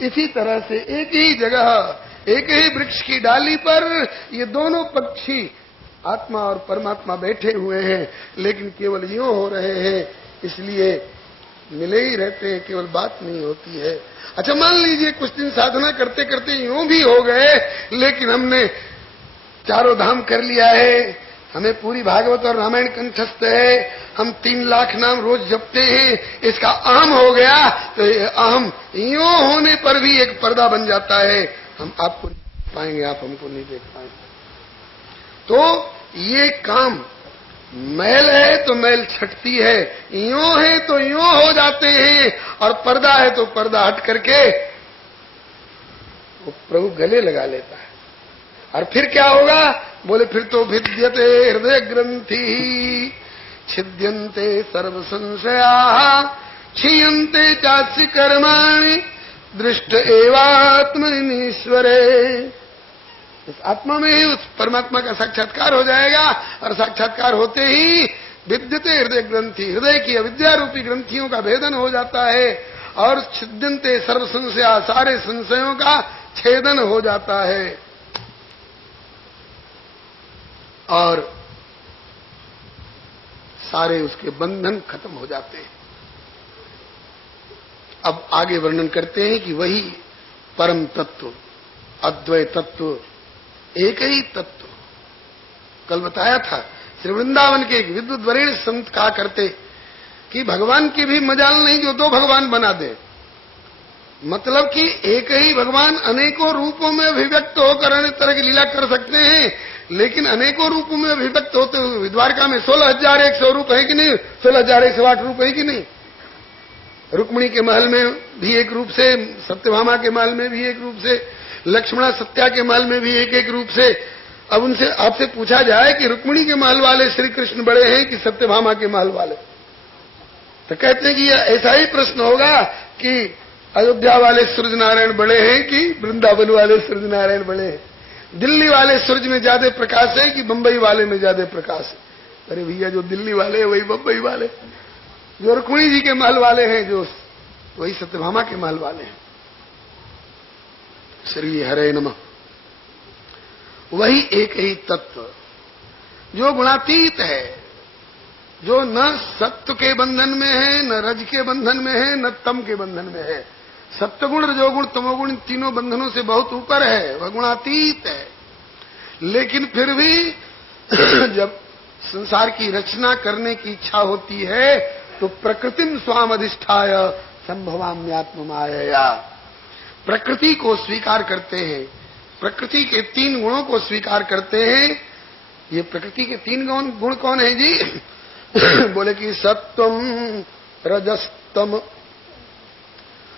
इसी तरह से एक ही जगह, एक ही वृक्ष की डाली पर ये दोनों पक्षी आत्मा और परमात्मा बैठे हुए हैं, लेकिन केवल यूं हो रहे हैं, इसलिए मिले ही रहते हैं, केवल बात नहीं होती है। अच्छा, मान लीजिए कुछ दिन साधना करते करते यूं भी हो गए, लेकिन हमने चारों धाम कर लिया है, हमें पूरी भागवत और रामायण कंठस्थ है, हम 3 लाख नाम रोज जपते हैं, इसका अहम हो गया, तो ये अहम यूं होने पर भी एक पर्दा बन जाता है। हम आपको नहीं देख पाएंगे, आप हमको नहीं देख पाएंगे। तो ये काम मैल है तो मैल छटती है, यूं है तो यूं हो जाते हैं, और पर्दा है तो पर्दा हट करके वो प्रभु गले लगा लेता है। और फिर क्या होगा? बोले फिर तो भिद्यते हृदय ग्रंथि छिद्यन्ते सर्व संशया क्षीयन्ते चास्य कर्माणि दृष्ट एवात्मनीश्वरे। उस आत्मा में ही उस परमात्मा का साक्षात्कार हो जाएगा, और साक्षात्कार होते ही विद्यते हृदय ग्रंथि, हृदय की अविद्या रूपी ग्रंथियों का भेदन हो जाता है, और छिद्यन्ते सर्व संशया, सारे संशयों का छेदन हो जाता है, और सारे उसके बंधन खत्म हो जाते हैं। अब आगे वर्णन करते हैं कि वही परम तत्व, अद्वैत तत्व, एक ही तत्व। कल बताया था, श्री वृंदावन के एक विद्वत वरेण्य संत कहा करते कि भगवान की भी मजाल नहीं जो 2 भगवान बना दे। मतलब कि एक ही भगवान अनेकों रूपों में अभिव्यक्त होकर अनेक तरह की लीला कर सकते हैं, लेकिन अनेकों रूपों में अभिव्यक्त होते हुए द्वारका में 16,100 रूप है कि नहीं, 16,108 रूप है कि नहीं। रुक्मिणी के महल में भी एक रूप से, सत्यभामा के महल में भी एक रूप से, लक्ष्मणा सत्या के महल में भी एक एक रूप से। अब उनसे आपसे पूछा जाए कि रुक्मिणी के महल वाले श्री कृष्ण बड़े हैं कि सत्यभामा के महल वाले, तो कहते हैं कि ऐसा ही प्रश्न होगा कि अयोध्या वाले सूर्य नारायण बड़े हैं कि वृंदावन वाले सूर्य नारायण बड़े हैं, दिल्ली वाले सूर्य में ज्यादा प्रकाश है कि बंबई वाले में ज्यादा प्रकाश है। अरे भैया, जो दिल्ली वाले हैं वही बंबई वाले, जो रुक्मिणी जी के महल वाले हैं जो वही सत्यभामा के महल वाले हैं। श्री हरे नमः। वही एक ही तत्व जो गुणातीत है, जो न सत्व के बंधन में है, न रज के बंधन में है, न तम के बंधन में है। सत्वगुण, रजोगुण, तमोगुण इन तीनों बंधनों से बहुत ऊपर है, वह गुणातीत है। लेकिन फिर भी जब संसार की रचना करने की इच्छा होती है तो प्रकृतिम स्वाम अधिष्ठाय संभवाम्यात्म मायया, प्रकृति को स्वीकार करते हैं, प्रकृति के 3 गुणों को स्वीकार करते हैं। ये प्रकृति के 3 गुण कौन है जी? बोले कि सत्वम रजस्तम,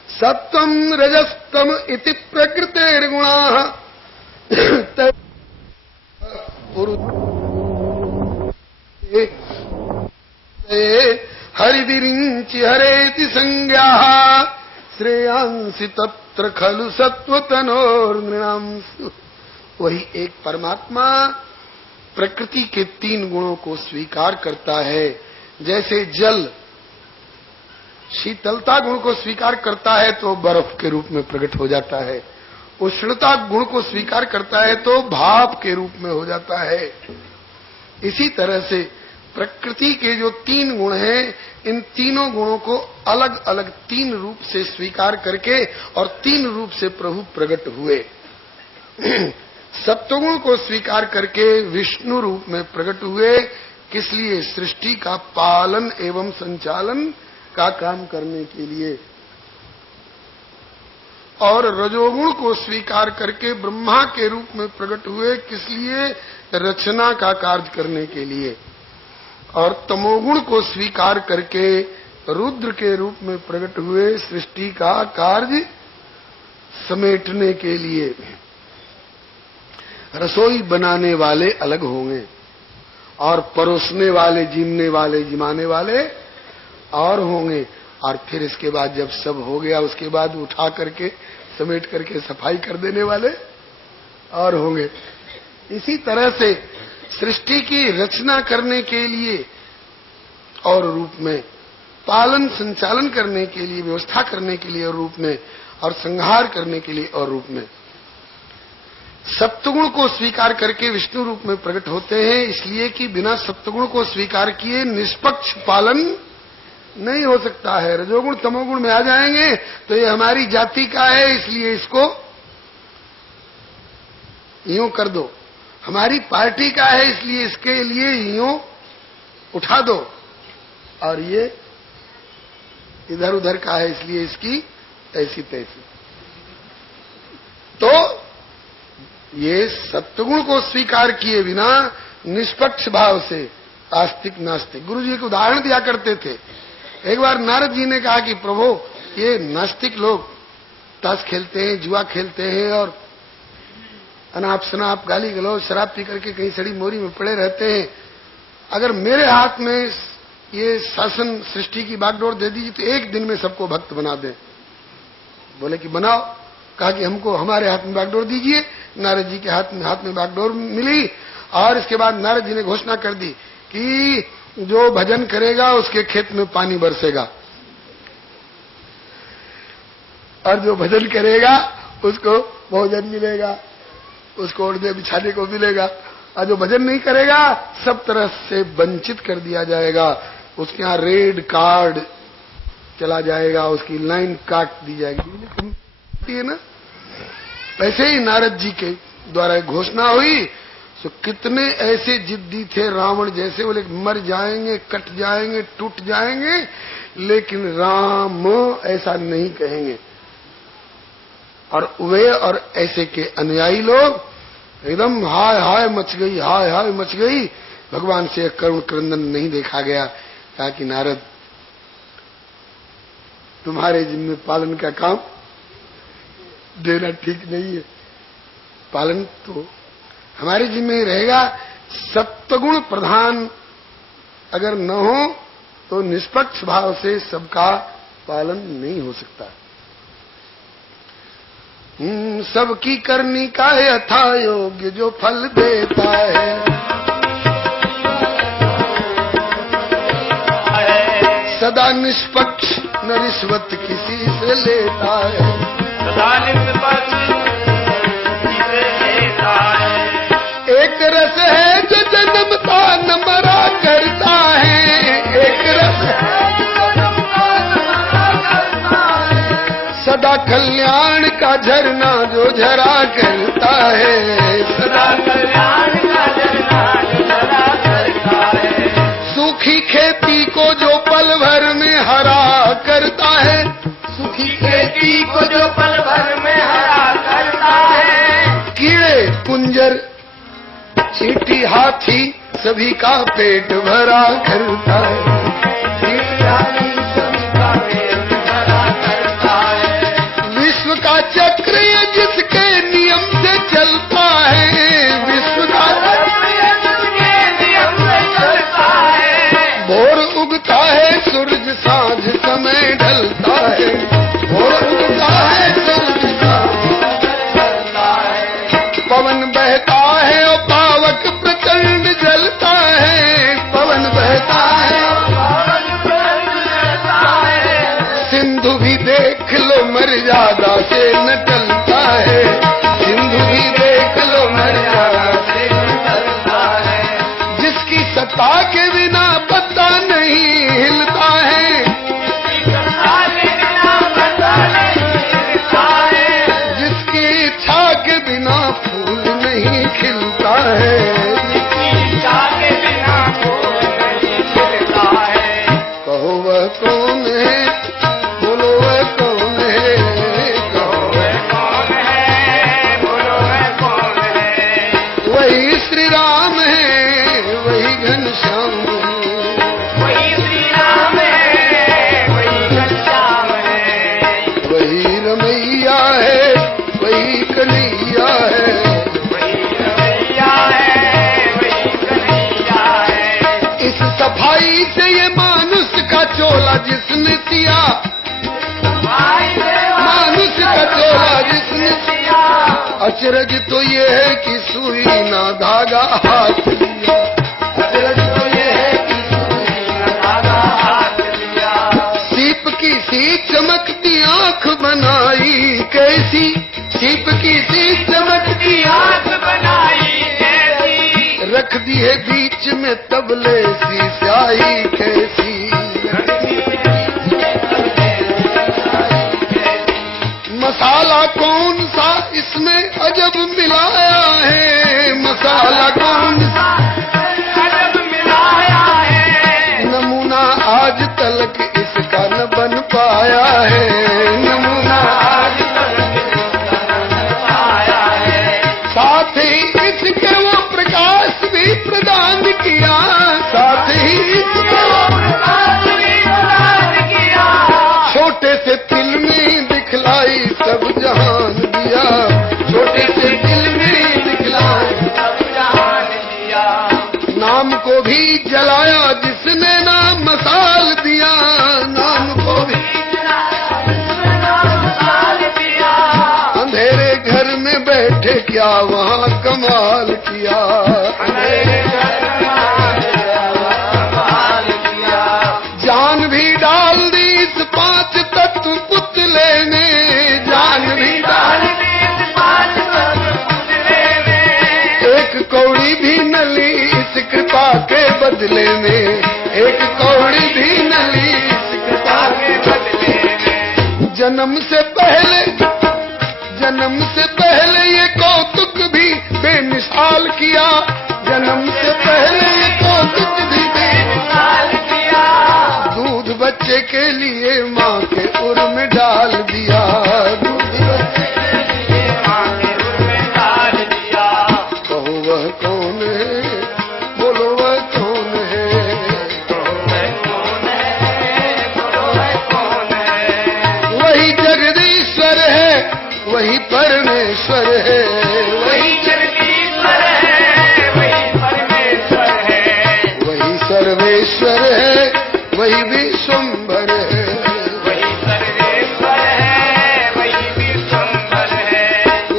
सत्वम रजस्तम इति प्रकृतिर्गुणाः हरिदिरिंचि हरेति संज्ञाः श्रेयांसि तत्र खलु सत्वतनोर्नृणाम्। वही एक परमात्मा प्रकृति के 3 गुणों को स्वीकार करता है। जैसे जल शीतलता गुण को स्वीकार करता है तो बर्फ के रूप में प्रकट हो जाता है, उष्णता गुण को स्वीकार करता है तो भाप के रूप में हो जाता है। इसी तरह से प्रकृति के जो 3 गुण हैं, इन तीनों गुणों को अलग अलग 3 रूप से स्वीकार करके और 3 रूप से प्रभु प्रकट हुए। सत्वगुण को स्वीकार करके विष्णु रूप में प्रकट हुए, किस लिए? सृष्टि का पालन एवं संचालन का काम करने के लिए। और रजोगुण को स्वीकार करके ब्रह्मा के रूप में प्रकट हुए, किस लिए? रचना का कार्य करने के लिए। और तमोगुण को स्वीकार करके रुद्र के रूप में प्रकट हुए, सृष्टि का कार्य समेटने के लिए। रसोई बनाने वाले अलग होंगे और परोसने वाले, जीमने वाले, जिमाने वाले और होंगे। और फिर इसके बाद जब सब हो गया, उसके बाद उठा करके समेट करके सफाई कर देने वाले और होंगे। इसी तरह से सृष्टि की रचना करने के लिए और रूप में, पालन संचालन करने के लिए, व्यवस्था करने के लिए और रूप में, और संहार करने के लिए और रूप में। सप्तगुण को स्वीकार करके विष्णु रूप में प्रकट होते हैं, इसलिए कि बिना सप्तगुण को स्वीकार किए निष्पक्ष पालन नहीं हो सकता है। रजोगुण तमोगुण में आ जाएंगे तो ये हमारी जाति का है, इसलिए इसको यूं कर दो, हमारी पार्टी का है इसलिए इसके लिए यूं उठा दो, और ये इधर उधर का है इसलिए इसकी ऐसी तैसी। तो ये सत्वगुण को स्वीकार किए बिना निष्पक्ष भाव से आस्तिक नास्तिक। गुरु जी एक उदाहरण दिया करते थे। एक बार नारद जी ने कहा कि प्रभु ये नास्तिक लोग ताश खेलते हैं, जुआ खेलते हैं और अनाप शनाप गाली गलौज शराब पी करके कहीं सड़ी मोरी में पड़े रहते हैं। अगर मेरे हाथ में ये शासन सृष्टि की बागडोर दे दीजिए तो एक दिन में सबको भक्त बना दें। बोले कि बनाओ। कहा कि हमको हमारे हाथ में बागडोर दीजिए। नारद जी के हाथ में बागडोर मिली और इसके बाद नारद जी ने घोषणा कर दी कि जो भजन करेगा उसके खेत में पानी बरसेगा, और जो भजन करेगा उसको भोजन मिलेगा, उसको ओढ़ने बिछाने को मिलेगा, और जो भजन नहीं करेगा सब तरह से वंचित कर दिया जाएगा। उसके यहाँ रेड कार्ड चला जाएगा, उसकी लाइन काट दी जाएगी है ना। ऐसे ही नारद जी के द्वारा घोषणा हुई तो कितने ऐसे जिद्दी थे रावण जैसे, बोले मर जाएंगे, कट जाएंगे, टूट जाएंगे, लेकिन राम ऐसा नहीं कहेंगे। और वे और ऐसे के अनुयायी लोग एकदम हाय हाय मच गई, हाय हाय मच गई। भगवान से करुण क्रंदन नहीं देखा गया। कहा कि नारद तुम्हारे जिम्मे पालन का काम देना ठीक नहीं है, पालन तो हमारे जिम्मे ही रहेगा। सत्वगुण प्रधान अगर न हो तो निष्पक्ष भाव से सबका पालन नहीं हो सकता। सबकी करनी का यथा योग्य जो फल देता है, सदा निष्पक्ष न रिश्वत किसी से लेता है, सदा निष्पक्ष किसी से लेता है। एक रस है जो जन्मता न मरा करता है, एक रस है जो जन्मता न मरा करता है, सदा कल्याण का झरना जो झरा करता है, सदा कल्याण का झरना जो झरा करता है। सूखी खेती को जो पल भर में हरा करता है, सूखी खेती को जो पल भर में हरा करता है। कीड़े कुंजर चींटी हाथी सभी का पेट भरा करता है, चींटी हाथी सभी का पेट भरा करता है। विश्व का चक्र ये जिसके नियम से चलता है, विश्व का चक्र ये जिसके नियम से चलता है। भोर उगता है सूरज सांझ समय ढलता है, भोर उगता है सूरज सांझ चलता है। पवन बहता है और पावक प्रचंड जलता है, पवन बहता है सिंधु भी देख लो मर्यादा से न टलता है, सिंधु भी देख लो मर्यादा से न टलता है। जिसकी सत्ता के बिना पत्ता नहीं हिलता है, जिसकी इच्छा के बिना फूल नहीं खिलता है, कहो वह कौन है, बोलो वह कौन है, कहो वही श्री राम है, वही घनश्याम है, वही श्री राम है, वही घनश्याम है। वही रमैया है, वही कन्हैया है, वही रमैया है, वही कन्हैया है। इस सफाई से ये मानुष का चोला जिसने सिया, मानुष का चोला जिसने सिया, अचरज तो ये है कि सुई ना धागा हाथ लिया, अचरज तो ये है कि सुई ना धागा हाथ लिया। सीप की सी चमकती आंख बनाई कैसी, सीप की सी चमकती आंख बनाई कैसी, रख दी है बीच में तबले सी स्याही कैसी। मसाला कौन सा इसमें अजब मिलाया है, मसाला कौन सा अजब मिलाया है, नमूना आज तलक इसका न बन पाया है, नमूना आज तलक इसका न बन पाया है। साथ ही इसके वो प्रकाश भी प्रदान किया, साथ ही इसके वो प्रकाश भी प्रदान किया, छोटे से फिल्में दिखलाई सब जहान दिया, छोटे से फिल्में दिखलाई सब जहान दिया। नाम को भी जलाया जिसने नाम मसाल दिया, नाम को भी अंधेरे घर में बैठे क्या वहाँ कमाल किया, जान भी डाल दी इस 5 तत्व पुतले में, जान भी डाल दी इस 5 तत्व पुतले में, एक कौड़ी भी न ली इस कृपा के बदले में, एक कौड़ी भी न ली इस कृपा के बदले में। जन्म से पहले ये कौतुक भी बेमिसाल किया, जन्म से पहले ये कौतुक भी बेमिसाल किया, दूध बच्चे के लिए माँ के उर में डाल दिया, दूध बच्चे के लिए माँ के उर में डाल दिया। कहो वह कौन है, बोलो वह कौन है, कहो वह कौन है, बोलो वह कौन है। वही जगदीश्वर है, वही परमेश्वर है, वही जगदीश्वर है, वही परमेश्वर है, वही सर्वेश्वर है, वही विश्वम्भर है, वही सर्वेश्वर है, वही विश्वम्भर है,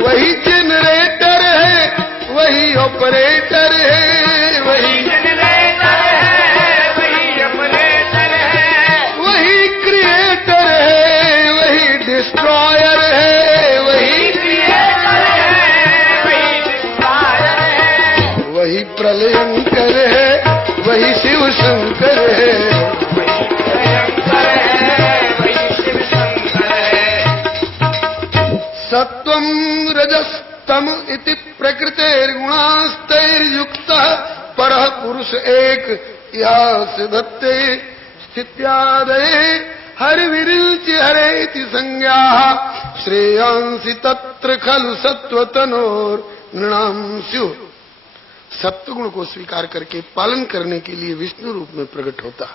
वही जनरेटर है, वही ऑपरेटर है, वही जनरेटर है, वही ऑपरेटर है, वही क्रिएटर है, वही डिस्ट्रॉयर है, वही क्रिएटर है, वही डिस्ट्रॉयर है, वही प्रलयंकर है, वही शिव शंकर है, वही भयंकर है, वही शिव शंकर है। सत्वं रजस्तम इति प्रकृतेर्गुणास्तैर्युक्तः परः पुरुष एक यः सिद्धते स्थित्यादये हरिविरिञ्चि हरेति संज्ञाः श्रेयांसि तत्र खलु सत्वतनोर नृणाम स्युः। सत्वगुण को स्वीकार करके पालन करने के लिए विष्णु रूप में प्रकट होता,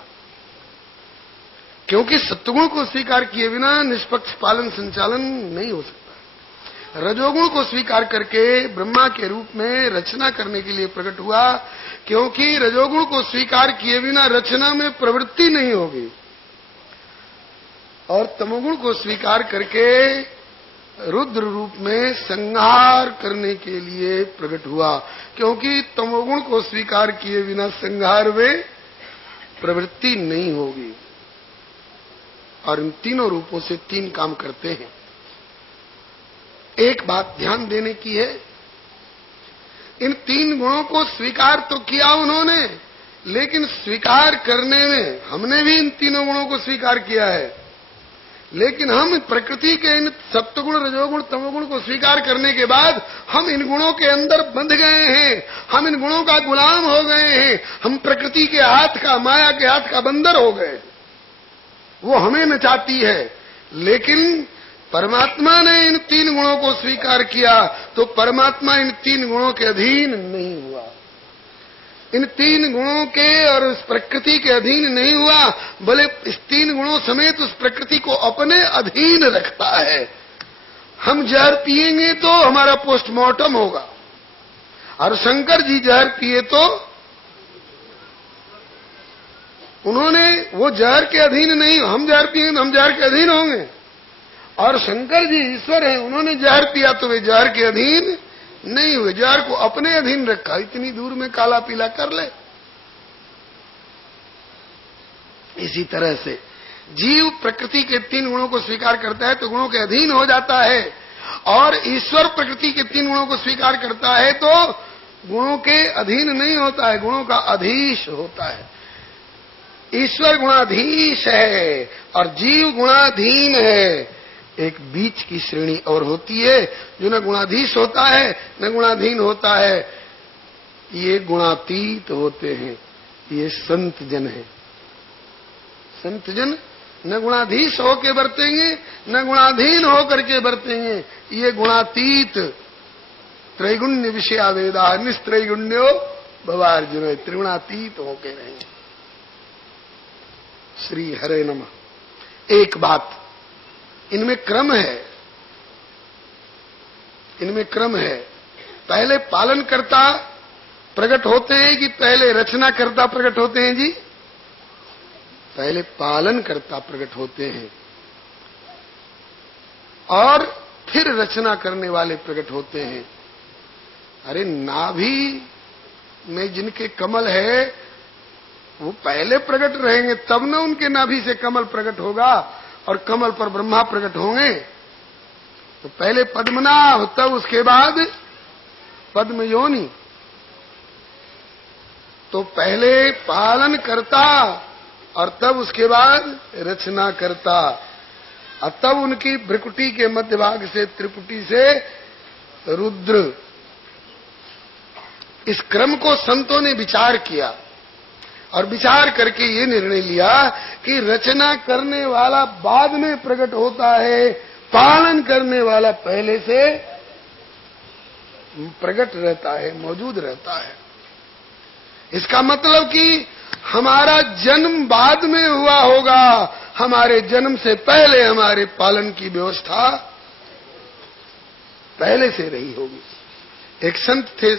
क्योंकि सत्वगुण को स्वीकार किए बिना निष्पक्ष पालन संचालन नहीं हो सकता। रजोगुण को स्वीकार करके ब्रह्मा के रूप में रचना करने के लिए प्रकट हुआ, क्योंकि रजोगुण को स्वीकार किए बिना रचना में प्रवृत्ति नहीं होगी। और तमोगुण को स्वीकार करके रुद्र रूप में संहार करने के लिए प्रकट हुआ, क्योंकि तमोगुण को स्वीकार किए बिना संहार में प्रवृत्ति नहीं होगी। और इन तीनों रूपों से 3 काम करते हैं। एक बात ध्यान देने की है, इन 3 गुणों को स्वीकार तो किया उन्होंने, लेकिन स्वीकार करने में हमने भी इन 3 गुणों को स्वीकार किया है, लेकिन हम प्रकृति के इन सत्वगुण रजोगुण तमोगुण को स्वीकार करने के बाद हम इन गुणों के अंदर बंध गए हैं, हम इन गुणों का गुलाम हो गए हैं, हम प्रकृति के हाथ का, माया के हाथ का बंदर हो गए। वो हमें नचाती है, लेकिन परमात्मा ने इन 3 गुणों को स्वीकार किया तो परमात्मा इन 3 गुणों के अधीन नहीं हुआ, इन 3 गुणों के और उस प्रकृति के अधीन नहीं हुआ, भले इस 3 गुणों समेत उस प्रकृति को अपने अधीन रखता है। हम जहर पिएंगे तो हमारा पोस्टमार्टम होगा, और शंकर जी जहर पिए तो उन्होंने वो जहर के अधीन नहीं, हम जहर पिएंगे तो हम जहर के अधीन होंगे, और शंकर जी ईश्वर हैं, उन्होंने जहर पिया तो वे जहर के अधीन नहीं हुए, जहर को अपने अधीन रखा, इतनी दूर में काला पीला कर ले। इसी तरह से जीव प्रकृति के 3 गुणों को स्वीकार करता है तो गुणों के अधीन हो जाता है, और ईश्वर प्रकृति के 3 गुणों को स्वीकार करता है तो गुणों के अधीन नहीं होता है, गुणों का अधीश होता है। ईश्वर गुणाधीश है और जीव गुणाधीन है। एक बीच की श्रेणी और होती है जो न गुणाधीश होता है न गुणाधीन होता है, ये गुणातीत होते हैं, ये संत जन है। संत जन न गुणाधीश होकर बरतेंगे न गुणाधीन होकर के बरतेंगे, ये गुणातीत त्रैगुण्य विषया वेदा निस्त्रैगुण्यो भवार्जुन, त्रिगुणातीत होके रहेंगे। श्री हरे नमः। एक बात, इनमें क्रम है, इनमें क्रम है। पहले पालनकर्ता प्रकट होते हैं कि पहले रचनाकर्ता प्रकट होते हैं जी? पहले पालनकर्ता प्रकट होते हैं और फिर रचना करने वाले प्रकट होते हैं। अरे नाभि में जिनके कमल है वो पहले प्रकट रहेंगे, तब न उनके नाभि से कमल प्रकट होगा और कमल पर ब्रह्मा प्रकट होंगे। तो पहले पद्मनाभ, तब उसके बाद पद्म योनि। तो पहले पालन करता और तब उसके बाद रचना करता, और तब उनकी भ्रिकुटी के मध्य भाग से त्रिपुटी से रुद्र। इस क्रम को संतों ने विचार किया और विचार करके ये निर्णय लिया कि रचना करने वाला बाद में प्रकट होता है, पालन करने वाला पहले से प्रकट रहता है, मौजूद रहता है। इसका मतलब कि हमारा जन्म बाद में हुआ होगा, हमारे जन्म से पहले हमारे पालन की व्यवस्था पहले से रही होगी। एक संत थे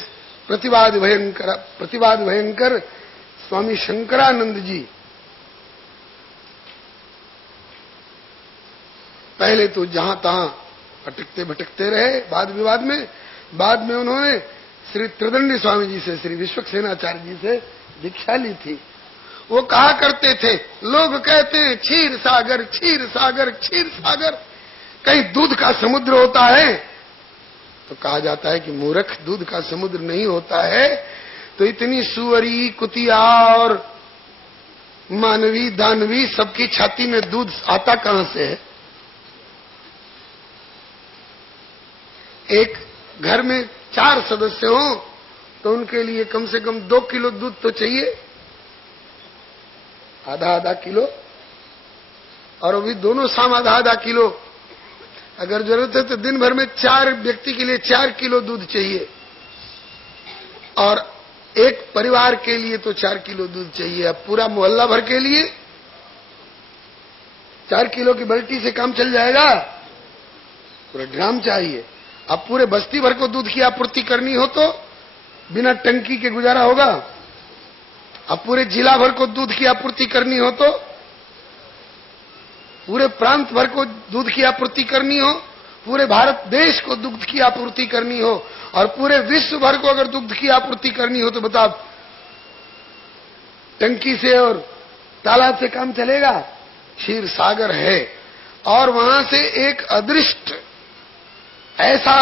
प्रतिवाद भयंकर स्वामी शंकरानंद जी। पहले तो जहां तहां अटकते भटकते रहे, वाद विवाद में। बाद में उन्होंने श्री त्रिदंडी स्वामी जी से, श्री विश्वक्सेनाचार्य जी से दीक्षा ली थी। वो कहा करते थे, लोग कहते हैं क्षीर सागर क्षीर सागर क्षीर सागर, कहीं दूध का समुद्र होता है? तो कहा जाता है कि मूर्ख, दूध का समुद्र नहीं होता है। तो इतनी सुअरी कुतिया और मानवी दानवी सबकी छाती में दूध आता कहां से है? एक घर में 4 सदस्य हो तो उनके लिए कम से कम 2 किलो दूध तो चाहिए, आधा किलो, और अभी दोनों शाम आधा किलो। अगर जरूरत है तो दिन भर में 4 व्यक्ति के लिए 4 किलो दूध चाहिए, और एक परिवार के लिए तो 4 किलो दूध चाहिए। अब पूरा मोहल्ला भर के लिए 4 किलो की बाल्टी से काम चल जाएगा? पूरा ड्राम चाहिए। अब पूरे बस्ती भर को दूध की आपूर्ति करनी हो तो बिना टंकी के गुजारा होगा। अब पूरे जिला भर को दूध की आपूर्ति करनी हो तो, पूरे प्रांत भर को दूध की आपूर्ति करनी हो, पूरे भारत देश को दूध की आपूर्ति करनी हो, और पूरे विश्व भर को अगर दूध की आपूर्ति करनी हो तो बताओ टंकी से और तालाब से काम चलेगा? क्षीर सागर है, और वहां से एक ऐसा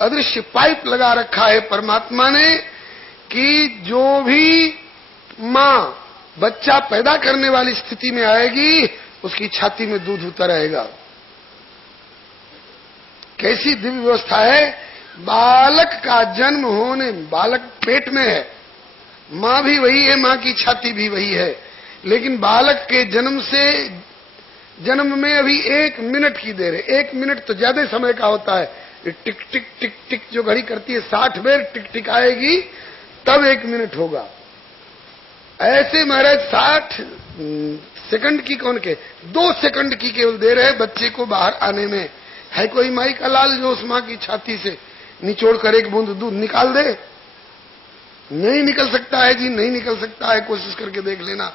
अदृश्य पाइप लगा रखा है परमात्मा ने कि जो भी मां बच्चा पैदा करने वाली स्थिति में आएगी उसकी छाती में दूध उतर आएगा। कैसी दिव्य व्यवस्था है! बालक का जन्म होने, बालक पेट में है, मां भी वही है, मां की छाती भी वही है, लेकिन बालक के जन्म में अभी 1 मिनट की देर है। 1 मिनट तो ज्यादा समय का होता है। टिक टिक टिक टिक जो घड़ी करती है 60 बेर टिक टिक आएगी तब 1 मिनट होगा। ऐसे महाराज 60 सेकंड की कौन के, 2 सेकंड की केवल देर है बच्चे को बाहर आने में। है कोई माई का लाल जो उस मां की छाती से निचोड़ कर 1 बूंद दूध निकाल दे? नहीं निकल सकता है जी, नहीं निकल सकता है। कोशिश करके देख लेना,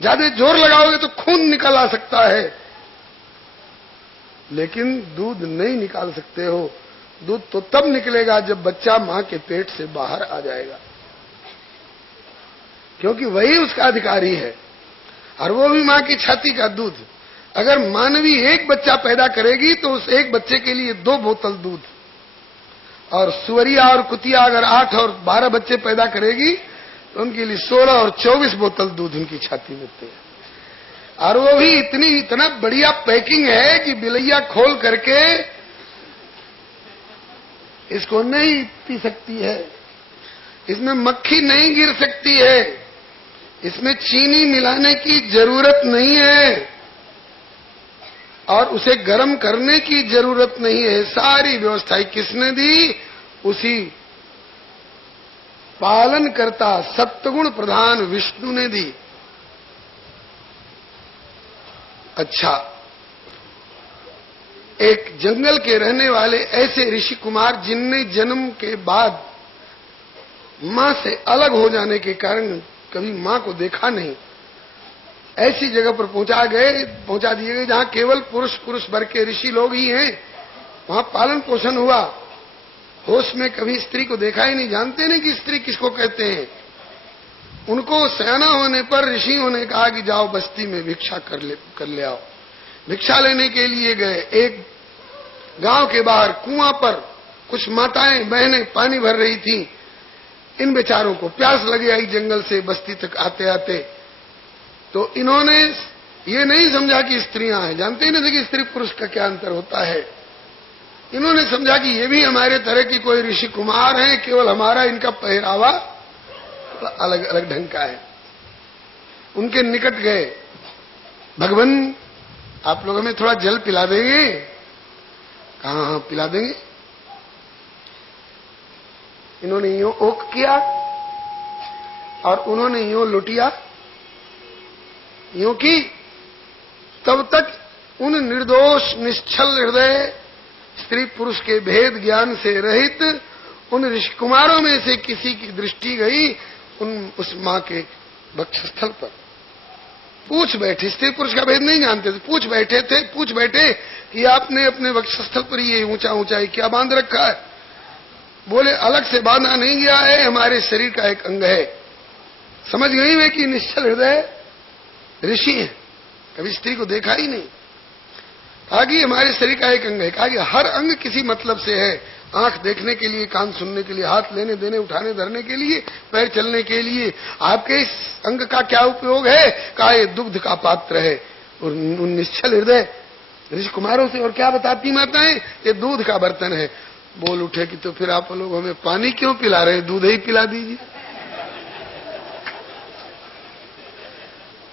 ज्यादा जोर लगाओगे तो खून निकल आ सकता है, लेकिन दूध नहीं निकाल सकते हो। दूध तो तब निकलेगा जब बच्चा मां के पेट से बाहर आ जाएगा, क्योंकि वही उसका अधिकारी है। और वो भी माँ की छाती का दूध। अगर मानवी एक बच्चा पैदा करेगी तो उस एक बच्चे के लिए 2 बोतल दूध, और सुअरिया और कुतिया अगर 8 और 12 बच्चे पैदा करेगी तो उनके लिए 16 और 24 बोतल दूध उनकी छाती में तैयार। और वो भी इतना बढ़िया पैकिंग है कि बिलैया खोल करके इसको नहीं पी सकती है, इसमें मक्खी नहीं गिर सकती है, इसमें चीनी मिलाने की जरूरत नहीं है और उसे गर्म करने की जरूरत नहीं है। सारी व्यवस्थाएं किसने दी? उसी पालन करता सत्वगुण प्रधान विष्णु ने दी। अच्छा, एक जंगल के रहने वाले ऐसे ऋषि कुमार जिनने जन्म के बाद मां से अलग हो जाने के कारण कभी मां को देखा नहीं, ऐसी जगह पर पहुंचा दिए गए जहां केवल पुरुष वर्ग के ऋषि लोग ही हैं। वहां पालन पोषण हुआ, होश में कभी स्त्री को देखा ही नहीं, जानते नहीं कि स्त्री किसको कहते हैं। उनको सयाना होने पर ऋषियों ने कहा कि जाओ बस्ती में भिक्षा कर ले आओ। भिक्षा लेने के लिए गए। एक गांव के बाहर कुआं पर कुछ माताएं बहनें पानी भर रही थी। इन बेचारों को प्यास लगे आई जंगल से बस्ती तक आते आते, तो इन्होंने ये नहीं समझा कि स्त्रियां हैं, जानते ही नहीं थे कि स्त्री पुरुष का क्या अंतर होता है। इन्होंने समझा कि ये भी हमारे तरह की कोई ऋषि कुमार हैं, केवल हमारा इनका पहरावा अलग अलग ढंग का है। उनके निकट गए, भगवान आप लोग हमें थोड़ा जल पिला देंगे? कहा हाँ पिला देंगे। इन्होंने यूं ओक किया और उन्होंने यूं लुटिया, यूं की। तब तक उन निर्दोष निश्चल हृदय स्त्री पुरुष के भेद ज्ञान से रहित उन ऋषि कुमारों में से किसी की दृष्टि गई उस मां के वक्षस्थल पर। पूछ बैठे, स्त्री पुरुष का भेद नहीं जानते थे, पूछ बैठे कि आपने अपने वक्षस्थल पर ये ऊंचा ऊंचाई क्या बांध रखा है? बोले अलग से बांधा नहीं गया है, हमारे शरीर का एक अंग है। समझ गई वे कि निश्चल हृदय ऋषि है, कभी स्त्री को देखा ही नहीं। कहा कि हमारे शरीर का एक अंग है। कहा कि हर अंग किसी मतलब से है, आंख देखने के लिए, कान सुनने के लिए, हाथ लेने देने उठाने धरने के लिए, पैर चलने के लिए। आपके इस अंग का क्या उपयोग है? कहा ये दुग्ध का पात्र है। और उन निश्चल हृदय ऋषि कुमारों से और क्या बताती माताएं? ये दूध का बर्तन है। बोल उठे कि तो फिर आप लोग हमें पानी क्यों पिला रहे हैं, दूध ही पिला दीजिए।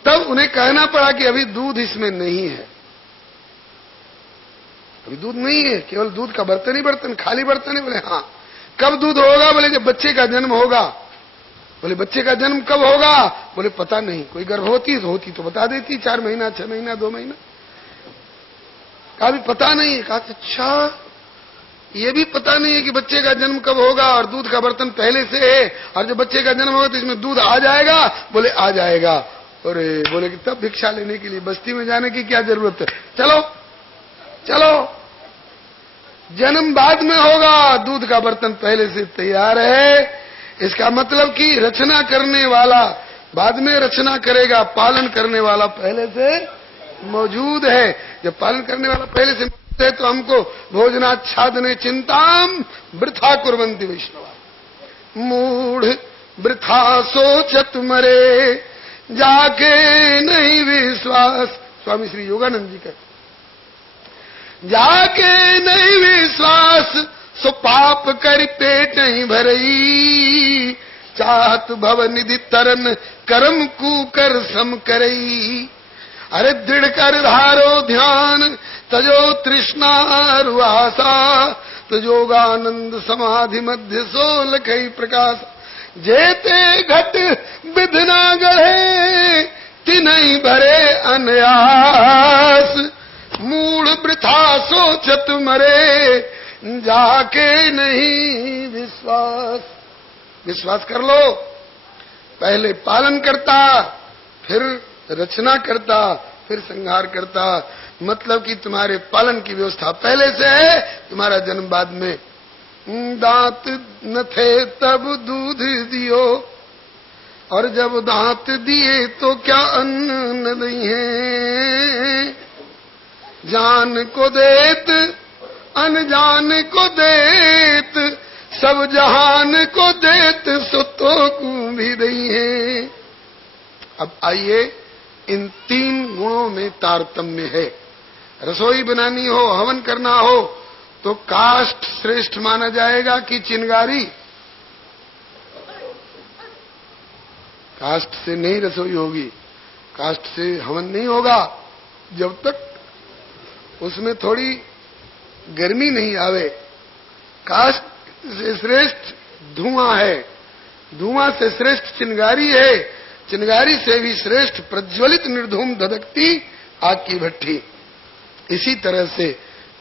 तब उन्हें कहना पड़ा कि अभी दूध इसमें नहीं है, अभी दूध नहीं है, केवल दूध का बर्तन ही बर्तन, खाली बर्तन है। बोले हाँ। कब दूध होगा? बोले जब बच्चे का जन्म होगा। बोले बच्चे का जन्म कब होगा? बोले पता नहीं, कोई गर्भवती होती तो बता देती, 4 महीना 6 महीना 2 महीना। कहा भी पता नहीं। कहा अच्छा ये भी पता नहीं है कि बच्चे का जन्म कब होगा, और दूध का बर्तन पहले से है, और जब बच्चे का जन्म होगा तो इसमें दूध आ जाएगा। बोले आ जाएगा। और बोले कि तब भिक्षा लेने के लिए बस्ती में जाने की क्या जरूरत है, चलो चलो, जन्म बाद में होगा, दूध का बर्तन पहले से तैयार है। इसका मतलब कि रचना करने वाला बाद में रचना करेगा, पालन करने वाला पहले से मौजूद है। जब पालन करने वाला पहले से मौजूद है तो हमको भोजनाच्छादने चिंताम वृथा कुर्वन्ति वैष्णवा। मूढ़ वृथा सोचत मरे, जाके नहीं विश्वास। स्वामी श्री योगानंद जी का जाके नहीं विश्वास, सो पाप कर पेट नहीं भरई। चाहत भव निधि तरन कर्म कुकर सम करई। अरे दृढ़ कर धारो ध्यान, तजो तृष्णा आशा, तजोगानंद समाधि मध्य सो लखई प्रकाश। जेते घट विधना गढ़े, तिनहि भरे अनयास। मूढ़ वृथा सोचत मरे, जाके नहीं विश्वास। विश्वास कर लो, पहले पालन करता, फिर रचना करता, फिर संहार करता। मतलब कि तुम्हारे पालन की व्यवस्था पहले से है, तुम्हारा जन्म बाद में। दांत न थे तब दूध दियो, और जब दांत दिए तो क्या अन्न न दिए, जान को देत अनजान को देत, सब जहान को देत सुतों को भी दिए। अब आइए, इन 3 गुणों में तारतम्य है। रसोई बनानी हो, हवन करना हो तो काष्ठ श्रेष्ठ माना जाएगा कि चिंगारी? काष्ठ से नहीं रसोई होगी, काष्ठ से हवन नहीं होगा जब तक उसमें थोड़ी गर्मी नहीं आवे। काष्ठ से श्रेष्ठ धुआं है, धुआं से श्रेष्ठ चिंगारी है, चिंगारी से भी श्रेष्ठ प्रज्वलित निर्धूम धधकती आग की भट्ठी। इसी तरह से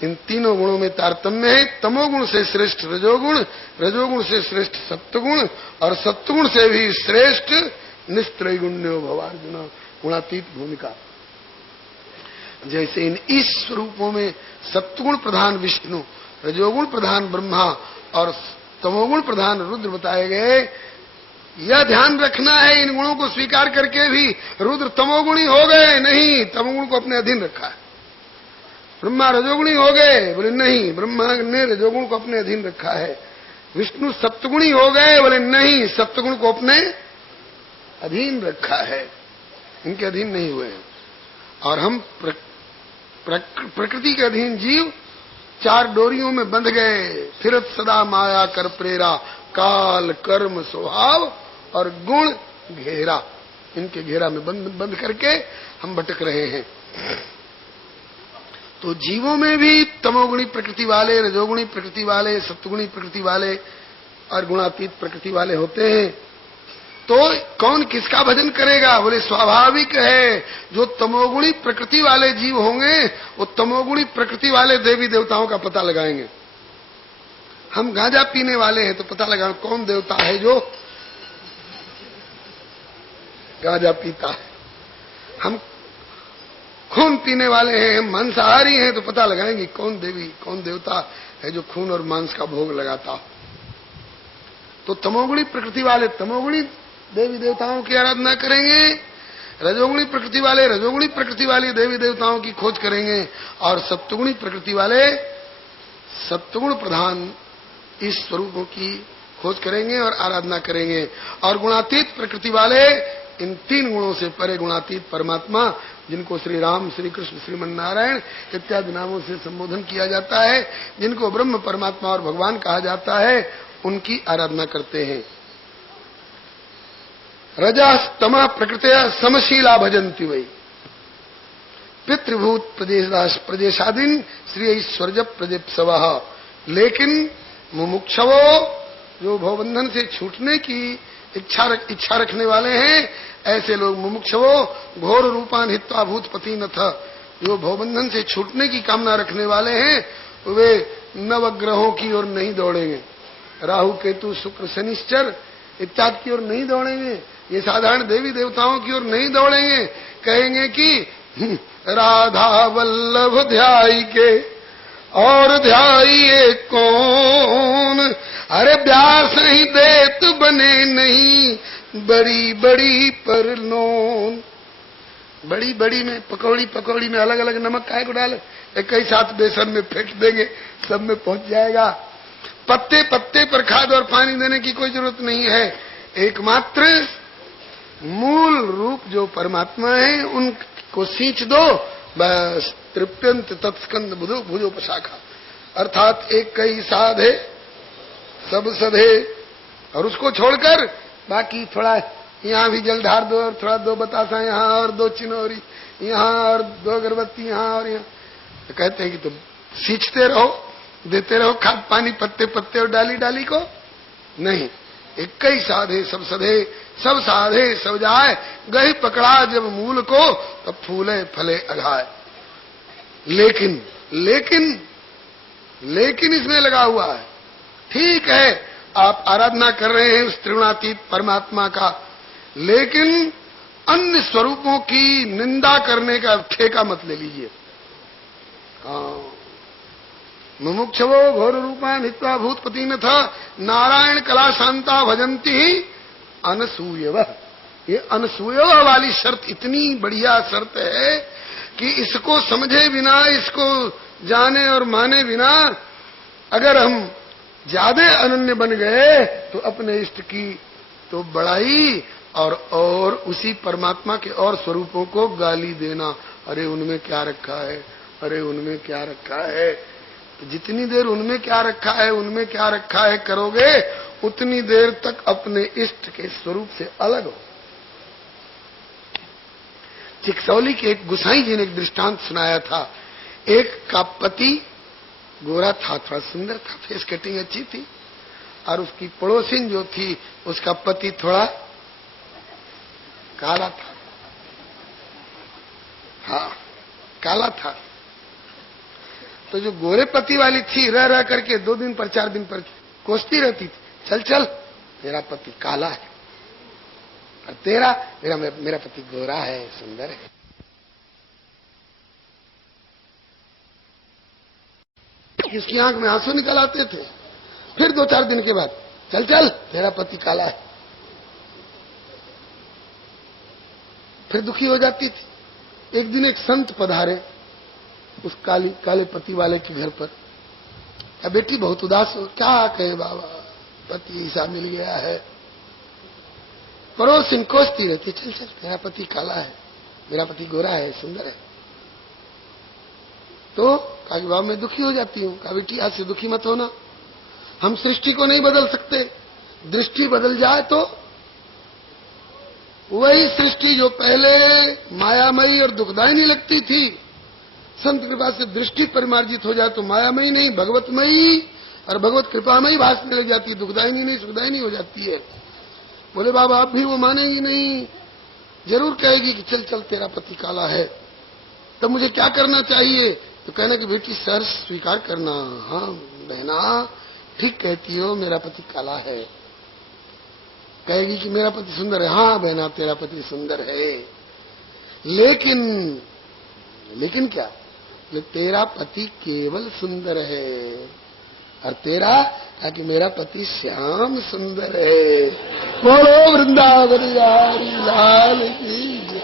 इन तीनों गुणों में तारतम्य है। तमोगुण से श्रेष्ठ रजोगुण, रजोगुण से श्रेष्ठ सत्वगुण, और सत्वगुण से भी श्रेष्ठ निस्त्रैगुण्यो भवार्जुन, गुणातीत भूमिका। जैसे इन इस स्वरूपों में सत्वगुण प्रधान विष्णु, रजोगुण प्रधान ब्रह्मा और तमोगुण प्रधान रुद्र बताए गए। यह ध्यान रखना है, इन गुणों को स्वीकार करके भी रुद्र तमोगुणी हो गए नहीं, तमोगुण को अपने अधीन रखा है। ब्रह्मा रजोगुणी हो गए, बोले नहीं, ब्रह्मा ने रजोगुण को अपने अधीन रखा है। विष्णु सप्तगुणी हो गए, बोले नहीं, सप्तगुण को अपने अधीन रखा है, इनके अधीन नहीं हुए। और हम प्रकृति के अधीन जीव 4 डोरियों में बंध गए। फिरत सदा माया कर प्रेरा, काल कर्म स्वभाव और गुण घेरा, इनके घेरा में बंद करके हम भटक रहे हैं। तो जीवों में भी तमोगुणी प्रकृति वाले, रजोगुणी प्रकृति वाले, सत्वगुणी प्रकृति वाले और गुणातीत प्रकृति वाले होते हैं। तो कौन किसका भजन करेगा? बोले स्वाभाविक है, जो तमोगुणी प्रकृति वाले जीव होंगे वो तमोगुणी प्रकृति वाले देवी देवताओं का पता लगाएंगे। हम गांजा पीने वाले हैं तो पता लगाएं कौन देवता है जो गांजा पीता है। हम खून पीने वाले हैं, हम मांसाहारी हैं तो पता लगाएंगे कौन देवी कौन देवता है जो खून और मांस का भोग लगाता। तो तमोगुणी प्रकृति वाले तमोगुणी देवी देवताओं की आराधना करेंगे, रजोगुणी प्रकृति वाले रजोगुणी प्रकृति वाली देवी देवताओं की खोज करेंगे, और सत्वगुणी प्रकृति वाले सत्वगुण प्रधान इस स्वरूपों की खोज करेंगे और आराधना करेंगे। और गुणातीत प्रकृति वाले इन 3 गुणों से परे गुणातीत परमात्मा, जिनको श्री राम, श्री कृष्ण, श्रीमन नारायण इत्यादि नामों से संबोधन किया जाता है, जिनको ब्रह्म परमात्मा और भगवान कहा जाता है, उनकी आराधना करते हैं। रजः तमः प्रकृतया समशीला भजन्ति वै, पितृभूत प्रदेशादीन श्री ऐश्वर्य प्रदेप्सवः। लेकिन मुमुक्षवो, जो भवबंधन से छूटने की इच्छा रखने वाले हैं, ऐसे लोग मुमुक्षवो घोर रूपान हित्वा भूतपति न था, जो भवबंधन से छूटने की कामना रखने वाले हैं, वे नवग्रहों की ओर नहीं दौड़ेंगे, राहु केतु शुक्र शनिश्चर इत्यादि की ओर नहीं दौड़ेंगे, ये साधारण देवी देवताओं की ओर नहीं दौड़ेंगे। कहेंगे कि राधा वल्लभ ध्याई के और ध्याइए कौन, अरे ब्यास ही देत बने नहीं बड़ी बड़ी पर नोन। बड़ी बड़ी में पकौड़ी में अलग अलग नमक काहे को डाले, एक ही साथ बेसन में फेंक देंगे, सब में पहुंच जाएगा। पत्ते पत्ते पर खाद और पानी देने की कोई जरूरत नहीं है। एकमात्र मूल रूप जो परमात्मा है उनको सींच दो, बस तृप्यंत तत्स्कंद भुजोपशाखा, अर्थात एक कई साध है सब सधे, और उसको छोड़कर बाकी थोड़ा यहाँ भी जल ढार दो, और थोड़ा 2 बतासा यहाँ, और 2 चिनौरी यहाँ, और 2 अगरबत्ती यहाँ, और यहाँ। तो कहते हैं कि तुम सींचते रहो, देते रहो खाद पानी, पत्ते पत्ते और डाली डाली को नहीं। एक ही साधे सब सधे, सब साधे सब जाए, गही पकड़ा जब मूल को तब फूले फले अघाए। लेकिन लेकिन लेकिन इसमें लगा हुआ है। ठीक है, आप आराधना कर रहे हैं उस त्रिगुणातीत परमात्मा का, लेकिन अन्य स्वरूपों की निंदा करने का ठेका मत ले लीजिए। मुमुक्षवो घोर रूपान हित्वा भूतपति न था, नारायण कला शांता भजंती ही अनसूयव। ये अनसूया वाली शर्त इतनी बढ़िया शर्त है कि इसको समझे बिना, इसको जाने और माने बिना अगर हम ज्यादा अनन्य बन गए तो अपने इष्ट की तो बड़ाई और उसी परमात्मा के और स्वरूपों को गाली देना, अरे उनमें क्या रखा है, अरे उनमें क्या रखा है। तो जितनी देर उनमें क्या रखा है, उनमें क्या रखा है करोगे, उतनी देर तक अपने इष्ट के स्वरूप से अलग हो। चिकसौली के एक गुसाई जी ने एक दृष्टांत सुनाया था। एक का पति गोरा था, थोड़ा सुंदर था, फेस कटिंग अच्छी थी, और उसकी पड़ोसिन जो थी उसका पति थोड़ा काला था। हाँ, काला था। तो जो गोरे पति वाली थी रह रह करके 2 दिन पर 4 दिन पर कोसती रहती थी, चल चल तेरा पति काला है और तेरा मेरा पति गोरा है, सुंदर है। उसकी आंख में आंसू निकल आते थे। फिर 2-4 दिन के बाद चल चल तेरा पति काला है, फिर दुखी हो जाती थी। एक दिन एक संत पधारे उस काले पति वाले के घर पर। अब बेटी बहुत उदास हो, क्या कहे बाबा, पति ऐसा मिल गया है। पड़ोसिन कोसती रहती, चल चल तेरा पति काला है, मेरा पति गोरा है, सुंदर है। तो कहा कि बाबा मैं दुखी हो जाती हूँ। कहा बेटी आज से दुखी मत होना, हम सृष्टि को नहीं बदल सकते, दृष्टि बदल जाए तो वही सृष्टि जो पहले मायामयी और दुखदायी लगती थी, संत कृपा से दृष्टि परिमार्जित हो जाए तो मायामयी नहीं भगवतमयी और भगवत कृपामयी भासने लग जाती है, दुखदायी नहीं सुखदायी हो जाती है। बोले बाबा अब भी वो मानेगी नहीं, जरूर कहेगी कि चल चल तेरा पति काला है। तब मुझे क्या करना चाहिए? तो कहना कि बेटी सर स्वीकार करना, हाँ बहना ठीक कहती हो, मेरा पति काला है। कहेगी कि मेरा पति सुंदर है, हाँ बहना तेरा पति सुंदर है, लेकिन क्या, तेरा पति केवल सुंदर है और तेरा कि मेरा पति श्याम सुंदर है। बोलो वृंदावन बिहारी लाल की जय।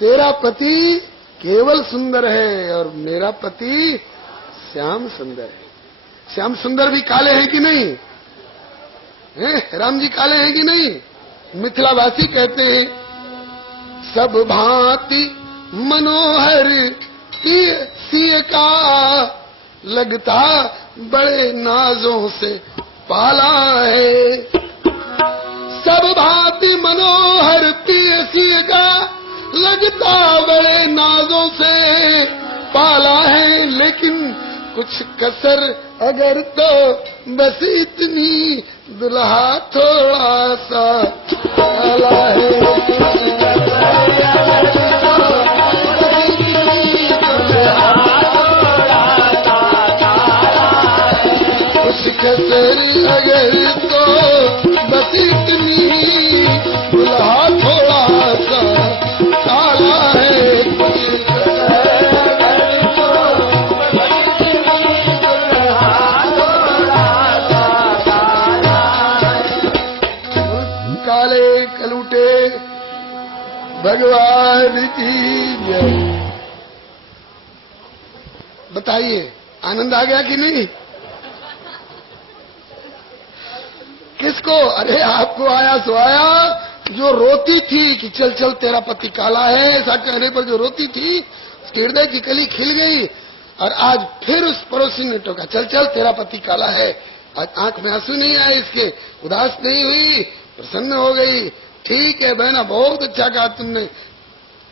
तेरा पति केवल सुंदर है और मेरा पति श्याम सुंदर है। श्याम सुंदर भी काले हैं कि नहीं हैं? राम जी काले हैं कि नहीं? मिथिलावासी कहते हैं सब भांति मनोहर सिय का लगता बड़े नाजों से पाला है। सब भांति मनोहर सिय का लगता बड़े नाजों से पाला है, लेकिन कुछ कसर अगर तो बस इतनी दुल्हा थोड़ा सा काला है। कसर अगर तो बस इतनी दुल्हा थोड़ा सा काला है। कुछ काले कलूटे भगवान की जय। बताइए आनंद आ गया कि नहीं? किसको? अरे आपको आया सो आया। जो रोती थी कि चल चल तेरा पति काला है, ऐसा कहने पर जो रोती थी उसके हृदय की कली खिल गई और आज फिर उस पड़ोसी ने टोका, चल चल तेरा पति काला है। आज आंख में आंसू नहीं आए इसके, उदास नहीं हुई, प्रसन्न हो गई। ठीक है बहना, बहुत अच्छा कहा तुमने,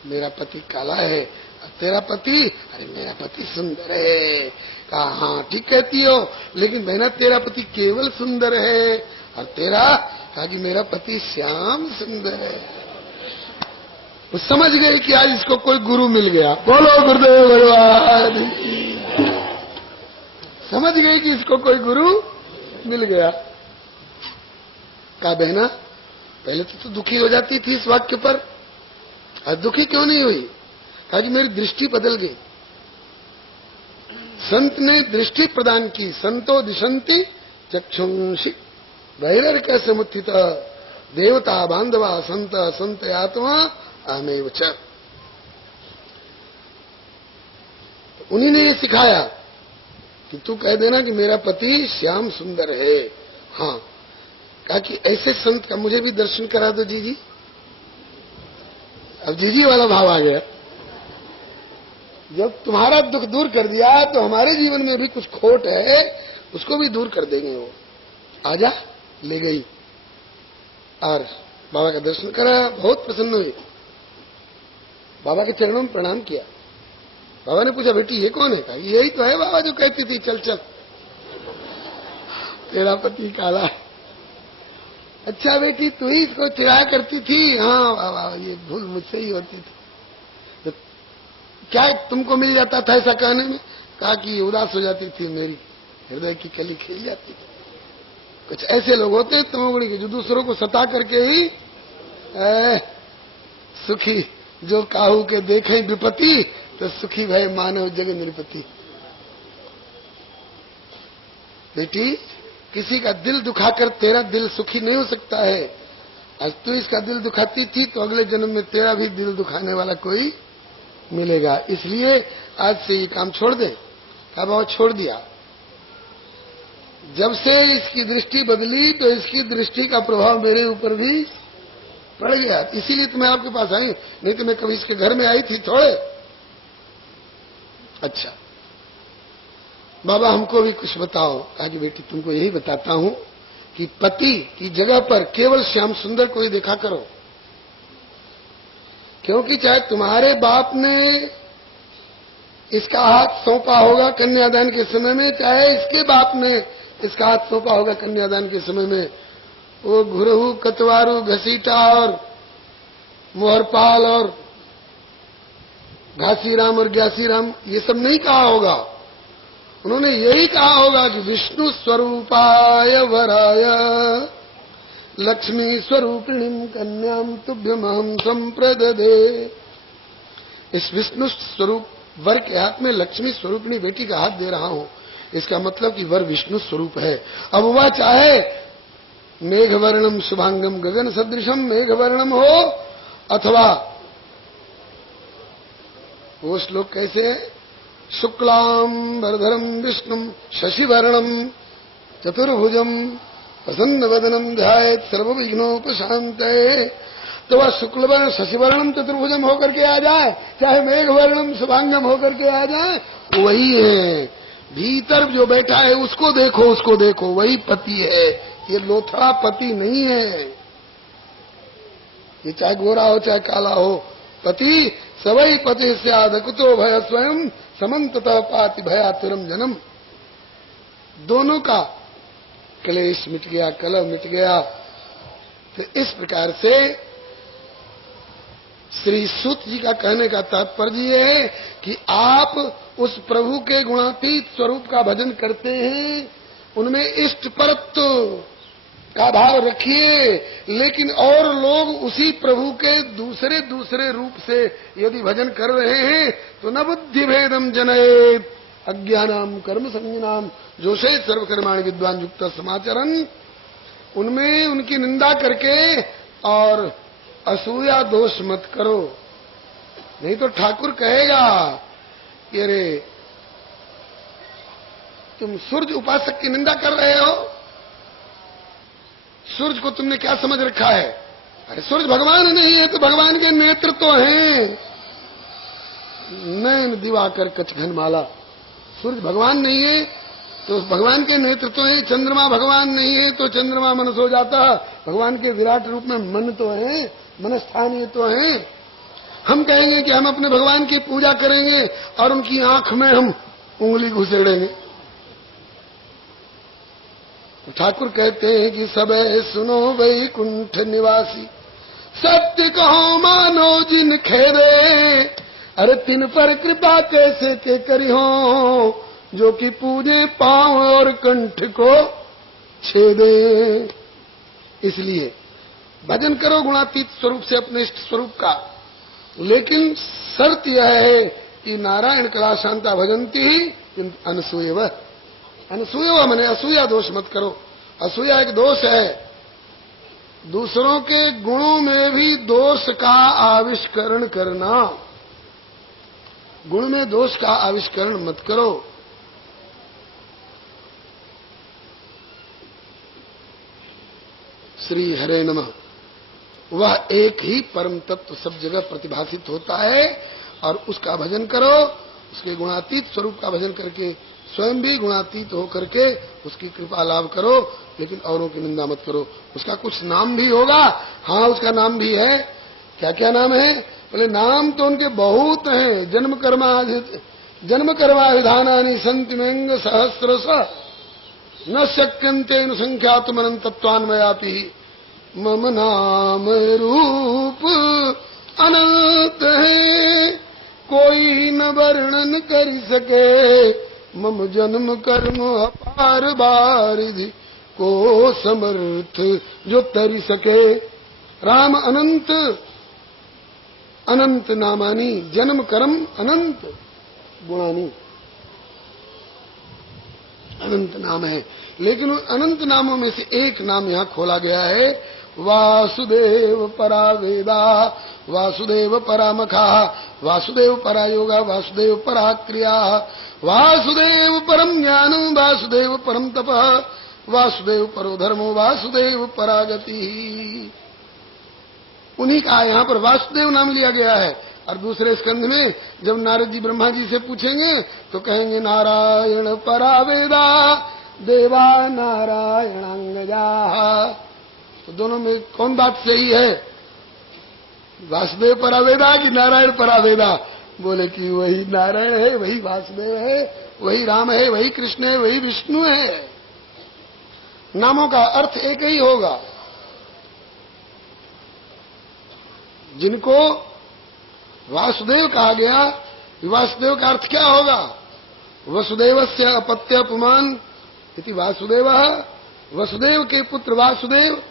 मेरा पति काला है और तेरा पति, अरे मेरा पति सुंदर है। कहा हाँ ठीक कहती हो, लेकिन बहना तेरा पति केवल सुंदर है और तेरा, कहा कि मेरा पति श्याम सुंदर है। वो समझ गए कि आज इसको कोई गुरु मिल गया। बोलो गुरुदेव भगवान। समझ गए कि इसको कोई गुरु मिल गया। कहा बहना पहले तो दुखी हो जाती थी इस वाक्य पर, आज दुखी क्यों नहीं हुई? कहा कि मेरी दृष्टि बदल गई। संत ने दृष्टि प्रदान की। संतो दिशंति चक्षुंषि बहिर्क समुत्थित देवता बांधवा संत संत आत्मा अहमेव च। उन्हीं ने ये सिखाया कि तू कह देना कि मेरा पति श्याम सुंदर है। हाँ, कहा कि ऐसे संत का मुझे भी दर्शन करा दो जीजी। अब जीजी वाला भाव आ गया। जब तुम्हारा दुख दूर कर दिया तो हमारे जीवन में भी कुछ खोट है, उसको भी दूर कर देंगे। वो आजा, ले गई और बाबा का दर्शन करा। बहुत प्रसन्न हुई, बाबा के चरणों में प्रणाम किया। बाबा ने पूछा, बेटी ये कौन है? कहा यही तो है बाबा जो कहती थी चल चल तेरा पति काला है। अच्छा बेटी तू ही इसको चिढ़ाया करती थी? हाँ बाबा, ये भूल मुझसे ही होती थी। तो क्या तुमको मिल जाता था ऐसा कहने में? कहा कि उदास हो जाती थी, मेरी हृदय की कली खिल जाती थी। कुछ ऐसे लोग होते हैं तमोगुणी के, जो दूसरों को सता करके ही सुखी जो काहू के देखे विपत्ति, तो सुखी भय मानव जग निरपति। बेटी किसी का दिल दुखाकर तेरा दिल सुखी नहीं हो सकता है। आज तू इसका दिल दुखाती थी तो अगले जन्म में तेरा भी दिल दुखाने वाला कोई मिलेगा। इसलिए आज से ये काम छोड़ दे। कहा बाबा छोड़ दिया। जब से इसकी दृष्टि बदली तो इसकी दृष्टि का प्रभाव मेरे ऊपर भी पड़ गया। इसीलिए तो मैं आपके पास आई, नहीं तो मैं कभी इसके घर में आई थी थोड़े। अच्छा बाबा हमको भी कुछ बताओ। कहा कि बेटी तुमको यही बताता हूं कि पति की जगह पर केवल श्याम सुंदर को ही देखा करो। क्योंकि चाहे तुम्हारे बाप ने इसका हाथ सौंपा होगा कन्यादान के समय में, चाहे इसके बाप ने इसका हाथ सौंपा होगा कन्यादान के समय में, वो घुरहू कतवारू घसीटा और मोहरपाल और घासीराम और ग्यासीराम ये सब नहीं कहा होगा। उन्होंने यही कहा होगा कि विष्णु स्वरूपाय वराय लक्ष्मी स्वरूपिणीम कन्याम तुभ्यमहम संप्रददे। इस विष्णु स्वरूप वर के हाथ में लक्ष्मी स्वरूपिणी बेटी का हाथ दे रहा हूं। इसका मतलब कि वर विष्णु स्वरूप है। अब वह चाहे मेघवर्णम शुभांगम गगन सदृशम मेघवर्णम हो, अथवा वो श्लोक कैसे है? शुक्लाम वरधरम विष्णुम शशिवर्णम चतुर्भुजम प्रसन्न वदनम ध्यायेत् सर्वविघ्नोपशान्तये। तो वह शुक्ल वर्ण शशिवर्णम चतुर्भुजम होकर के आ जाए, चाहे मेघवर्णम शुभांगम होकर के आ जाए, वही है। भीतर जो बैठा है उसको देखो, उसको देखो, वही पति है। ये लोथड़ा पति नहीं है। ये चाहे गोरा हो चाहे काला हो, पति सवई पति स्याद कुतो भय स्वयं समन्ततः पाति भयातुरम जन्म। दोनों का क्लेश मिट गया, कलह मिट गया। तो इस प्रकार से श्री सूत जी का कहने का तात्पर्य ये है कि आप उस प्रभु के गुणातीत स्वरूप का भजन करते हैं, उनमें इष्ट परत्व का भाव रखिए, लेकिन और लोग उसी प्रभु के दूसरे दूसरे रूप से यदि भजन कर रहे हैं तो न बुद्धि भेदम जनयेत् अज्ञानाम कर्म संज्ञानाम जोशे सर्वकर्माणि विद्वान युक्त समाचरण। उनमें उनकी निंदा करके और असूया दोष मत करो, नहीं तो ठाकुर कहेगा कि अरे तुम सूर्य उपासक की निंदा कर रहे हो, सूर्य को तुमने क्या समझ रखा है? अरे सूर्य भगवान नहीं है तो भगवान के नेत्र तो हैं, नैन दिवाकर कचघन माला। सूर्य भगवान नहीं है तो भगवान के नेत्र तो है। चंद्रमा भगवान नहीं है तो चंद्रमा मन सो जाता, भगवान के विराट रूप में मन तो है, मन स्थानीय तो है। हम कहेंगे कि हम अपने भगवान की पूजा करेंगे और उनकी आंख में हम उंगली घुसेड़ेंगे। ठाकुर कहते हैं कि सबे सुनो वैकुंठ निवासी, सत्य कहो मानो जिन खेदे, अरे तिन पर कृपा कैसे के करी हो, जो कि पूजे पांव और कंठ को छेदे। इसलिए भजन करो गुणातीत स्वरूप से अपने इष्ट स्वरूप का, लेकिन शर्त यह है कि नारायण कला शांता भजंती ही अनसूयव। अनसूया मैंने असूया दोष मत करो। असूया एक दोष है दूसरों के गुणों में भी दोष का आविष्करण करना। गुण में दोष का आविष्करण मत करो। श्री हरे नमः। वह एक ही परम तत्व सब जगह प्रतिभासित होता है और उसका भजन करो। उसके गुणातीत स्वरूप का भजन करके स्वयं भी गुणातीत हो करके उसकी कृपा लाभ करो, लेकिन औरों की निंदा मत करो। उसका कुछ नाम भी होगा। हाँ, उसका नाम भी है। क्या क्या नाम है? बोले नाम तो उनके बहुत हैं। जन्म कर्मा विधानानि सन्ति मेंग सहस्रश न शक्यन्ते न संख्यातमनं तत्वान्वयापि। मम नाम रूप अनंत है, कोई न वर्णन कर सके। मम जन्म कर्म अपार बारिधि, को समर्थ जो तरी सके। राम अनंत अनंत नामानी, जन्म कर्म अनंत गुणानी। अनंत नाम है, लेकिन उन अनंत नामों में से एक नाम यहाँ खोला गया है, वासुदेव परा वेदा, वासुदेव परा मखा, वासुदेव परा योगा, वासुदेव परा क्रिया, वासुदेव परम ज्ञानम, वासुदेव परम तपः, वासुदेव परो धर्मो, वासुदेव परा गति। उन्हीं का यहाँ पर वासुदेव नाम लिया गया है। और दूसरे स्कंध में जब नारद जी ब्रह्मा जी से पूछेंगे तो कहेंगे नारायण परा वेदा, देवा नारायणांगजा। तो दोनों में कौन बात सही है? वासुदेव परावेदा कि नारायण परावेदा? बोले कि वही नारायण है, वही वासुदेव है, वही राम है, वही कृष्ण है, वही विष्णु है। नामों का अर्थ एक ही होगा। जिनको वासुदेव कहा गया, वासुदेव का अर्थ क्या होगा? वसुदेवस्य अपत्य पुमान इति वासुदेवः, वसुदेव के पुत्र वासुदेव।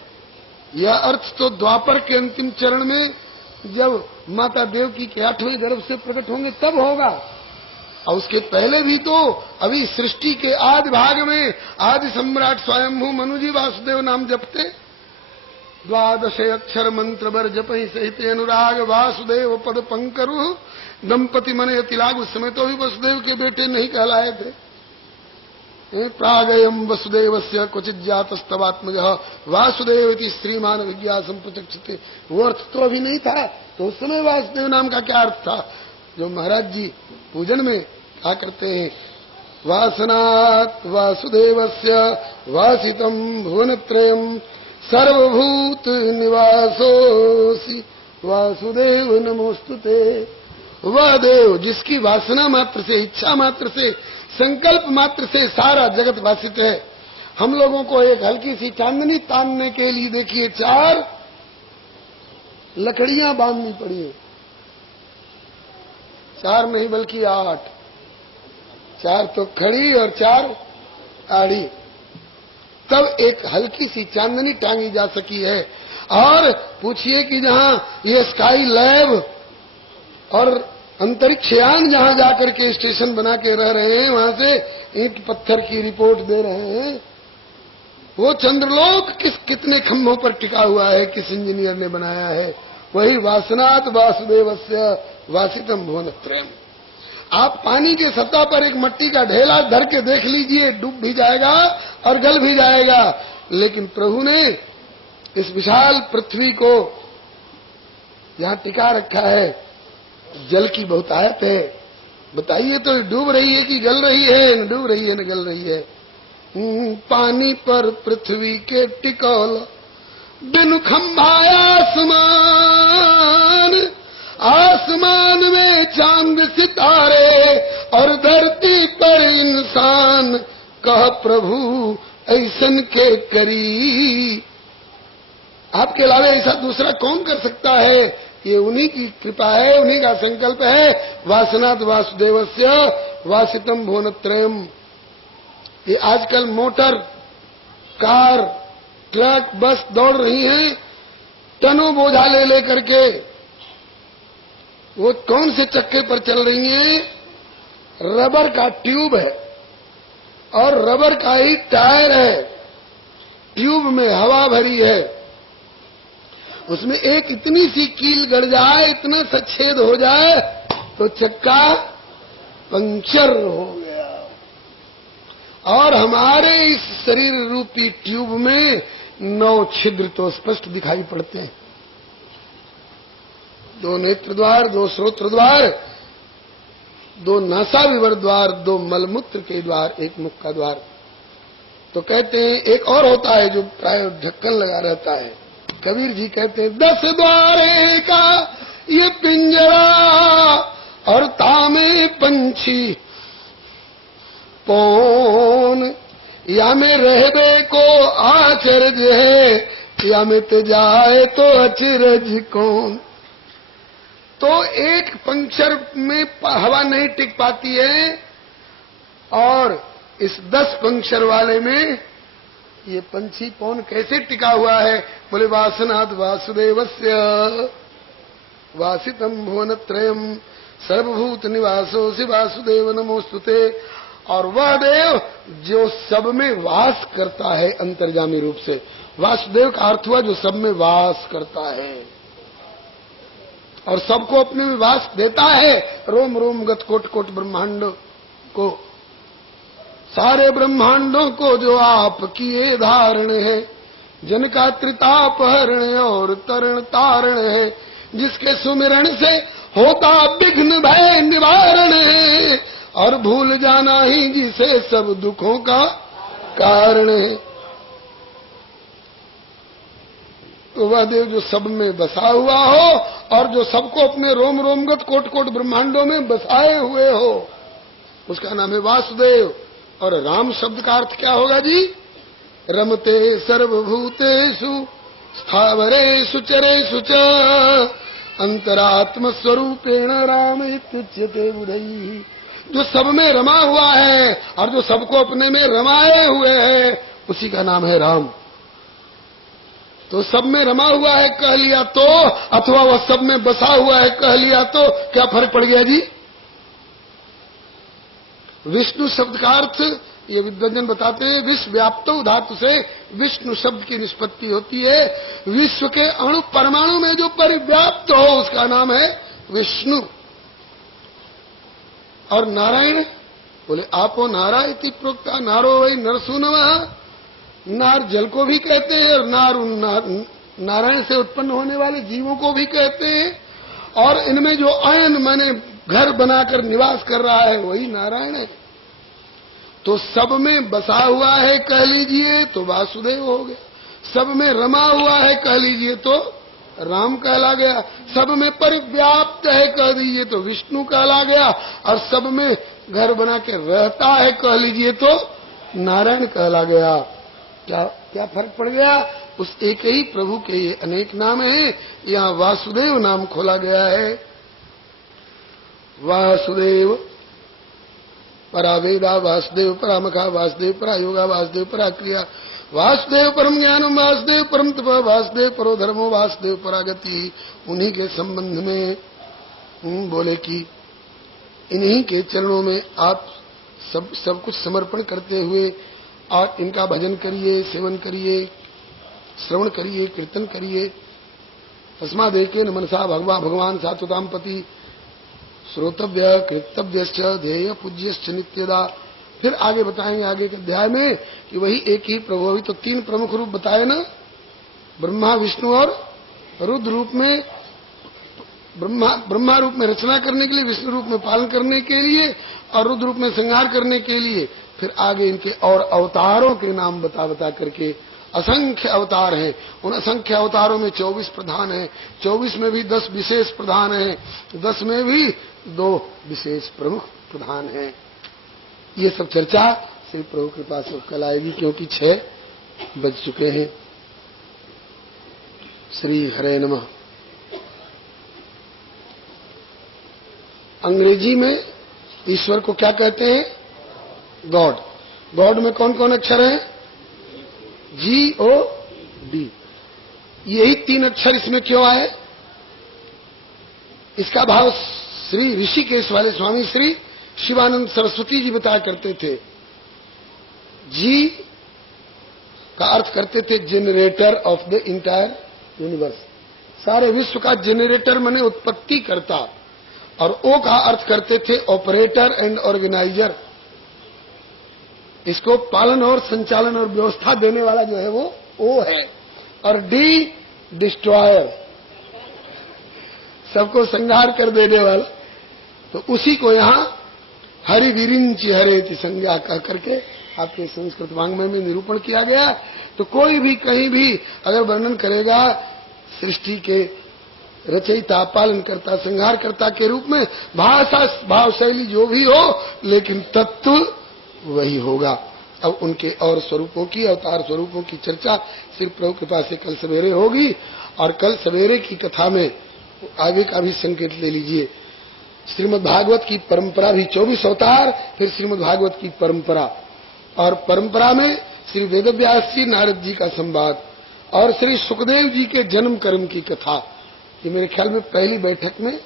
यह अर्थ तो द्वापर के अंतिम चरण में जब माता देवकी के 8वें गर्भ से प्रकट होंगे तब होगा। और उसके पहले भी तो अभी सृष्टि के आदि भाग में आदि सम्राट स्वयंभू मनु जी वासुदेव नाम जपते। 12 अक्षर मंत्र बर जपहि सहित अनुराग, वासुदेव पद पंकरु दंपति मन यतिलाग। उस समय तो भी वसुदेव के बेटे नहीं कहलाए थे। प्रागयम वसुदेवस्य क्वचित जातस्तवात्मजः वासुदेव इति श्रीमान विज्ञासम प्रचक्षते। वो अर्थ तो अभी नहीं था, तो उस समय वासुदेव नाम का क्या अर्थ था? जो महाराज जी पूजन में क्या करते हैं, वासनात् वासुदेवस्य वासितम भुवनत्रयम् सर्वभूत निवासोसि वासुदेव नमोस्तुते। वह देव जिसकी वासना मात्र से, इच्छा मात्र से, संकल्प मात्र से सारा जगत वासित है। हम लोगों को एक हल्की सी चांदनी तानने के लिए देखिए 4 लकड़ियां बांधनी पड़ी है। 4 नहीं बल्कि 8। 4 तो खड़ी और 4 आड़ी, तब एक हल्की सी चांदनी टांगी जा सकी है। और पूछिए कि जहां ये स्काई लैब और अंतरिक्ष यान जहां जाकर के स्टेशन बना के रह रहे हैं, वहां से ईंट पत्थर की रिपोर्ट दे रहे हैं, वो चंद्रलोक कितने खंभों पर टिका हुआ है, किस इंजीनियर ने बनाया है? वही वासनात् वासुदेवस्य वासितम भुवनत्रयम्। आप पानी के सतह पर एक मट्टी का ढेला धर के देख लीजिए, डूब भी जाएगा और गल भी जाएगा। लेकिन प्रभु ने इस विशाल पृथ्वी को यहां टिका रखा है। जल की बहुतायत है। बताइए तो डूब रही है कि गल रही है? न डूब रही है न गल रही है। पानी पर पृथ्वी के टिकौल बिनु खंभाया आसमान, आसमान में चांद सितारे और धरती पर इंसान, कह प्रभु ऐसन के करी। आपके अलावा ऐसा दूसरा कौन कर सकता है? ये उन्हीं की कृपा है, उन्हीं का संकल्प है। वासनात् वासुदेवस्य वासितम भुवनत्रयम्। ये आजकल मोटर, कार, ट्रक, बस दौड़ रही हैं टनों बोझा ले लेकर के। वो कौन से चक्के पर चल रही हैं? रबर का ट्यूब है और रबर का ही टायर है। ट्यूब में हवा भरी है उसमें एक इतनी सी कील गड़ जाए, इतना सा छेद हो जाए तो चक्का पंक्चर हो गया। और हमारे इस शरीर रूपी ट्यूब में 9 छिद्र तो स्पष्ट दिखाई पड़ते हैं। 2 नेत्र द्वार, 2 श्रोत्र द्वार, 2 नासाविवर द्वार, 2 मलमूत्र के द्वार, 1 मुख का द्वार। तो कहते हैं एक और होता है जो प्राय ढक्कन लगा रहता है। कबीर जी कहते हैं 10 द्वारे का ये पिंजरा और तामे पंछी कौन, या में रहबे को आचरज है, या में ते जाए तो अचरज कौन। तो एक पंक्चर में हवा नहीं टिक पाती है, और इस 10 पंक्चर वाले में ये पंछी कौन कैसे टिका हुआ है? बोले वासनाद वासुदेवस्य वासितम भुवनत्रयम सर्वभूत निवासोसि वासुदेव नमोस्तुते। और वह देव जो सब में वास करता है अंतर्जामी रूप से। वासुदेव का अर्थ हुआ जो सब में वास करता है और सबको अपने में वास देता है। रोम रोम गत कोट कोट ब्रह्मांड को, सारे ब्रह्मांडों को जो आप किए धारण है, जन का त्रिताप हरण और तरण तारण है, जिसके सुमिरण से होता विघ्न भय निवारण है, और भूल जाना ही जिसे सब दुखों का कारण है। तो वह देव जो सब में बसा हुआ हो और जो सबको अपने रोम रोमगत कोट कोट ब्रह्मांडों में बसाए हुए हो, उसका नाम है वासुदेव। और राम शब्द का अर्थ क्या होगा जी? रमते सर्वभूतेषु स्थावरेषु चरेषु च अंतरात्म स्वरूपेण राम इत्युच्यते बुधैः। जो सब में रमा हुआ है और जो सबको अपने में रमाए हुए है, उसी का नाम है राम। तो सब में रमा हुआ है कह लिया तो, अथवा वह सब में बसा हुआ है कह लिया तो क्या फर्क पड़ गया जी? विष्णु शब्द का अर्थ ये विद्वजन बताते हैं, विश्व व्याप्त धातु से विष्णु शब्द की निष्पत्ति होती है। विश्व के अणु परमाणु में जो परिव्याप्त हो उसका नाम है विष्णु। और नारायण बोले आपो नारा इति प्रोक्ता, नारो वही नरसूनवः। नार जल को भी कहते हैं और नारायण से उत्पन्न होने वाले जीवों को भी कहते हैं। और इनमें जो अयन माने घर बनाकर निवास कर रहा है वही नारायण है। तो सब में बसा हुआ है कह लीजिए तो वासुदेव हो गया, सब में रमा हुआ है कह लीजिए तो राम कहला गया, सब में परिव्याप्त है कह दीजिए तो विष्णु कहला गया, और सब में घर बना के रहता है कह लीजिए तो नारायण कहला गया। क्या क्या फर्क पड़ गया? उस एक ही प्रभु के ये अनेक नाम हैं। यहाँ वासुदेव नाम खोला गया है। वासुदेव परा वेदा, वासुदेव परा मखा, वासुदेव परा योगा, वासुदेव परा क्रिया, वासुदेव परम ज्ञानम, वासुदेव परम तप, वासुदेव परो धर्मो, वासुदेव परागति। उन्हीं के संबंध में बोले कि इन्हीं के चरणों में आप सब कुछ समर्पण करते हुए और इनका भजन करिए, सेवन करिए, श्रवण करिए, कीर्तन करिए। तस्मादेके न मनसा भगवान सात्वताम पति श्रोतव्य कृतव्यश्च ध्येय पूज्यश्च नित्यदा। फिर आगे बताएंगे आगे के अध्याय में कि वही एक ही प्रभु। अभी तो 3 प्रमुख रूप बताए ना, ब्रह्मा विष्णु और रुद्र रूप में। ब्रह्मा रूप में रचना करने के लिए, विष्णु रूप में पालन करने के लिए और रुद्र रूप में संहार करने के लिए। फिर आगे इनके और अवतारों के नाम बता करके असंख्य अवतार हैं। उन असंख्य अवतारों में 24 प्रधान हैं, 24 में भी 10 विशेष प्रधान हैं, 10 में भी 2 विशेष प्रमुख प्रधान हैं। ये सब चर्चा श्री प्रभु कृपा से कल आएगी, क्योंकि 6 बज चुके हैं। श्री हरे नमः। अंग्रेजी में ईश्वर को क्या कहते हैं? गॉड। गॉड में कौन कौन अक्षर हैं? GOD। यही 3 अक्षर इसमें क्यों आए? इसका भाव श्री ऋषिकेश वाले स्वामी श्री शिवानंद सरस्वती जी बताया करते थे। जी का अर्थ करते थे generator off the entire universe, सारे विश्व का जनरेटर माने उत्पत्ति करता, और ओ का अर्थ करते थे ऑपरेटर एंड ऑर्गेनाइजर। इसको पालन और संचालन और व्यवस्था देने वाला जो है वो ओ है। और डी डिस्ट्रॉयर, सबको संहार कर देने वाला। तो उसी को यहाँ हरि विरिंच हरेति संज्ञा कह करके आपके संस्कृत वाङ्मय में निरूपण किया गया। तो कोई भी कहीं भी अगर वर्णन करेगा सृष्टि के रचयिता, पालन करता, संहार करता के रूप में, भाषा भाव शैली जो भी हो, लेकिन तत्व वही होगा। अब उनके और स्वरूपों की, अवतार स्वरूपों की चर्चा श्री प्रभु कृपा से कल सवेरे होगी। और कल सवेरे की कथा में आगे का भी संकेत ले लीजिए। श्रीमद् भागवत की परंपरा भी 24 अवतार, फिर श्रीमद् भागवत की परंपरा, और परंपरा में श्री वेदव्यास जी नारद जी का संवाद, और श्री सुखदेव जी के जन्म कर्म की कथा। ये मेरे ख्याल में पहली बैठक में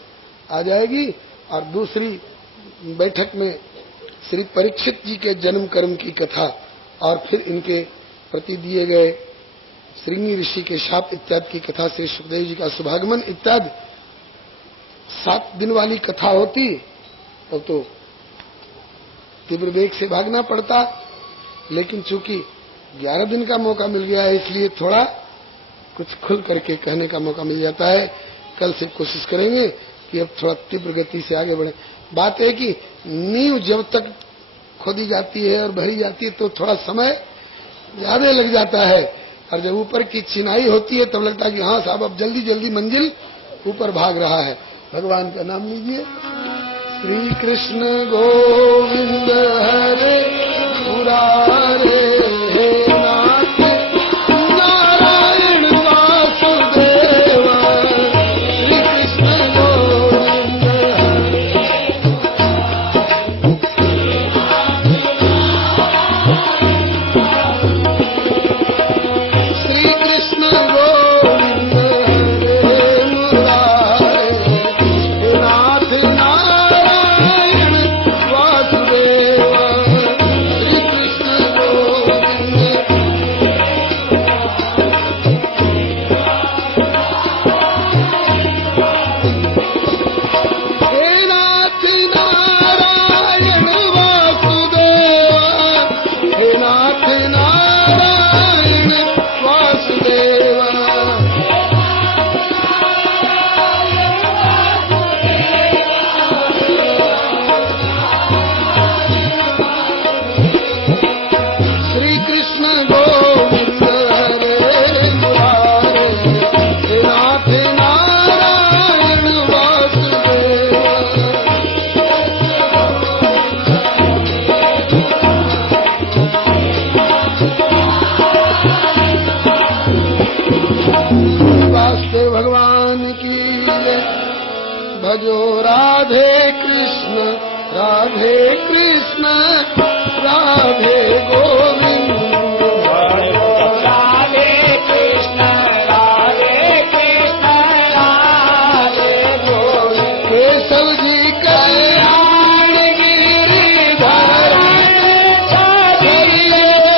आ जाएगी, और दूसरी बैठक में श्री परीक्षित जी के जन्म कर्म की कथा, और फिर इनके प्रति दिए गए श्रृंगी ऋषि के शाप इत्यादि की कथा, श्री सुखदेव जी का शुभागमन इत्यादि। 7 दिन वाली कथा होती तब तो तीव्र वेग से भागना पड़ता, लेकिन चूंकि 11 दिन का मौका मिल गया है, इसलिए थोड़ा कुछ खुल करके कहने का मौका मिल जाता है। कल से कोशिश करेंगे कि अब थोड़ा तीव्र गति से आगे बढ़े। बात है कि नींव जब तक खोदी जाती है और भरी जाती है तो थोड़ा समय ज्यादा लग जाता है, और जब ऊपर की चिनाई होती है तब लगता है कि हाँ साहब अब जल्दी जल्दी मंजिल ऊपर भाग रहा है। भगवान का नाम लीजिए। श्री कृष्ण गोविंद हरे मुरारे, हे नाथ नारायण वासुदेव। श्री कृष्ण गोविंद श्री कृष्ण गोविंद हरे मुरारे, हे नाथ नारायण वासुदेव। श्री कृष्ण गोविंद हे नाथ नारायण वासुदेव, हे नाथ नारायण वासुदेव। श्री कृष्ण गोविंद हरे मुरारे, हे नाथ नारायण वासुदेव। वासुदेव भगवान की जय। भजो राधे कृष्ण राधे कृष्ण राधे गोविंद। राधे कृष्ण राधे कृष्ण राधे गोविंद। केशव जी कल्याण गिरिधर,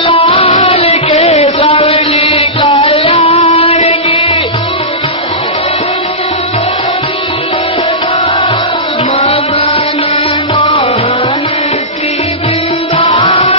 लाल केशव जी कल्याण की। मदन मोहन श्री वृंदावन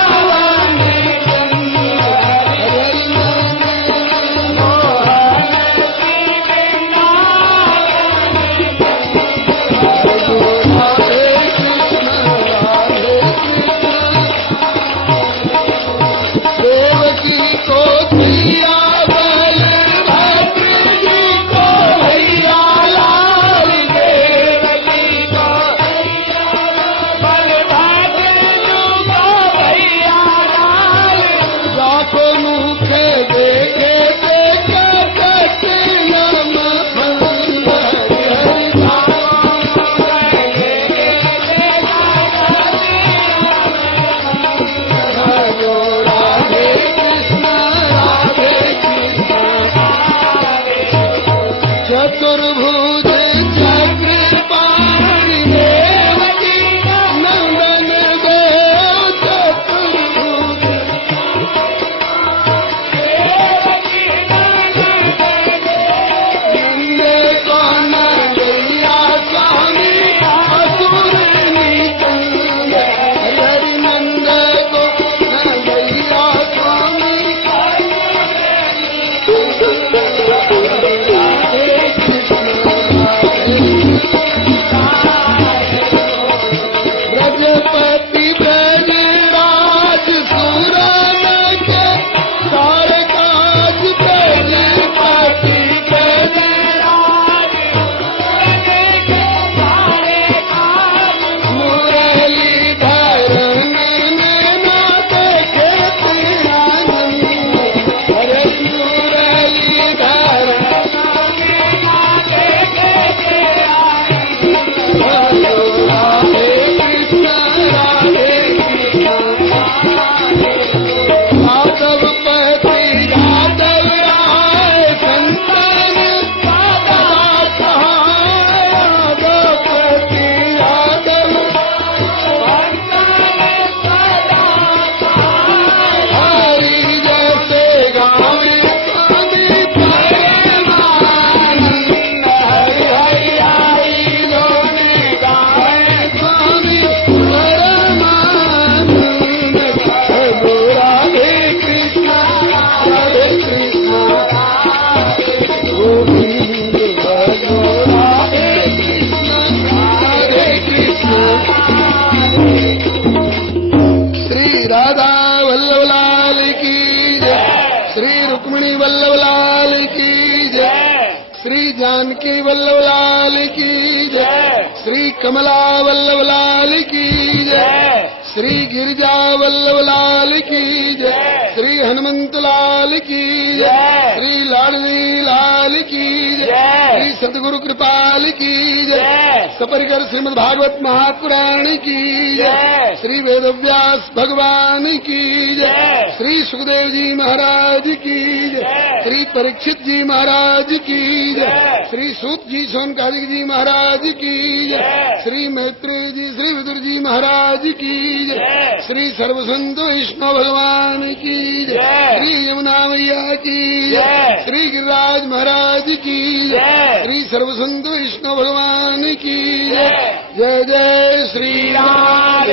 रुक्मिणी वल्लभ लाल की जय, श्री जानकी वल्लभ लाल की जय, श्री कमला वल्लभ लाल की जय, श्री गिरिजा वल्लभ लाल की जय, श्री हनुमंत लाल की जय, श्री लाडली लाल की जय, श्री सतगुरु कृपाल की जय, सपरिकर श्रीमद् भागवत महापुराण की जय, श्री वेदव्यास भगवान की जय, श्री सुखदेव जी महाराज की जय, श्री परीक्षित जी महाराज की जय, श्री सूत जी सोनकादिक जी महाराज की जय, श्री मैत्रेय जी श्री विदुर जी महाराज की जय, श्री सर्वसंत विष्णु भगवान की जय, श्री यमुना मैया की जय, श्री गिरिराज महाराज की जय, श्री सर्वसंत विष्णु भगवान की जय। जय जय श्री राम।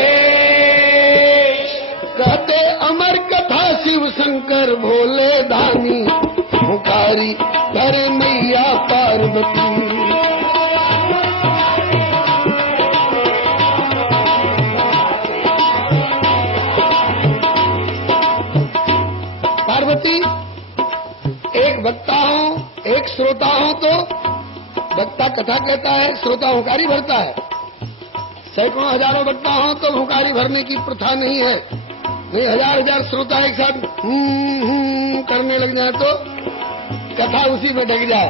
कहते अमर कथा शिव शंकर भोले दानी, पुकारी कर मैया पार्वती। पार्वती एक वक्ता हूँ, एक श्रोता हूँ, तो वक्ता कथा कहता है, श्रोता हुंकारी भरता है। सैकड़ों हजारों वक्ता हों तो हुंकारी भरने की प्रथा नहीं है। नहीं, हजार हजार श्रोता एक साथ करने लग जाए तो कथा उसी में ढक जाए।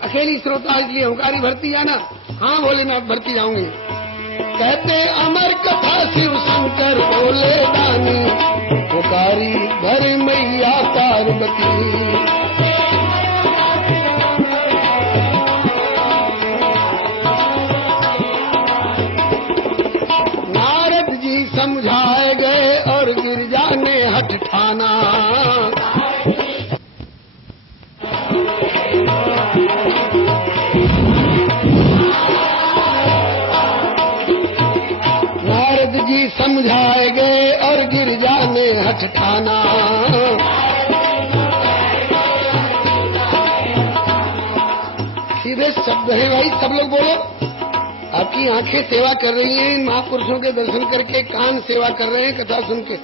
अकेली श्रोता इसलिए हुंकारी भरती है ना। हाँ भोलेनाथ भरती जाऊंगी। कहते अमर कथा शिव शंकर भोले दानी, हुंकारी भर मैया पार्वती। समझाए गए और गिरजा ने हट ठाना। नारद जी समझाए गए और गिरजा ने हट ठाना। सीधे शब्द है भाई, सब लोग बोलो। आपकी आंखें सेवा कर रही हैं, इन महापुरुषों के दर्शन करके, कान सेवा कर रहे हैं कथा सुन के।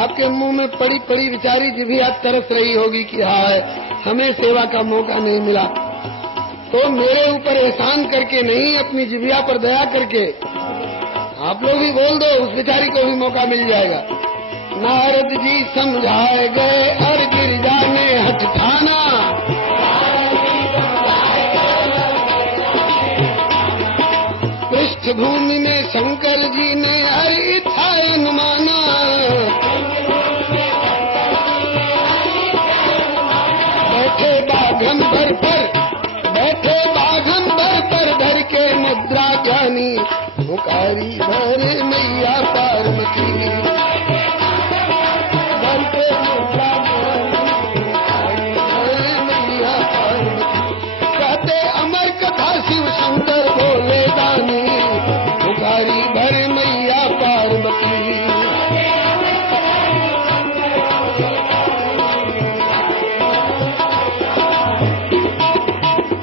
आपके मुंह में पड़ी पड़ी विचारी जिभी आप तरस रही होगी कि हाय हमें सेवा का मौका नहीं मिला। तो मेरे ऊपर एहसान करके नहीं, अपनी जिभिया पर दया करके आप लोग भी बोल दो, उस बेचारी को भी मौका मिल जाएगा। नारद जी समझाए गए और गिरिजा ने हट ठाना। पृष्ठभूमि में शंकर जी ने अरिथायन माना। बैठे बाघन भर पर धर के मुद्रा ज्ञानी, पुकारी भर मैया पार्वती। धर के मुद्रा ज्ञानी, भर मैया पार्वती। कहते अमर कथा शिव शंकर भोले दानी, पुकारी भर मैया पार्वती।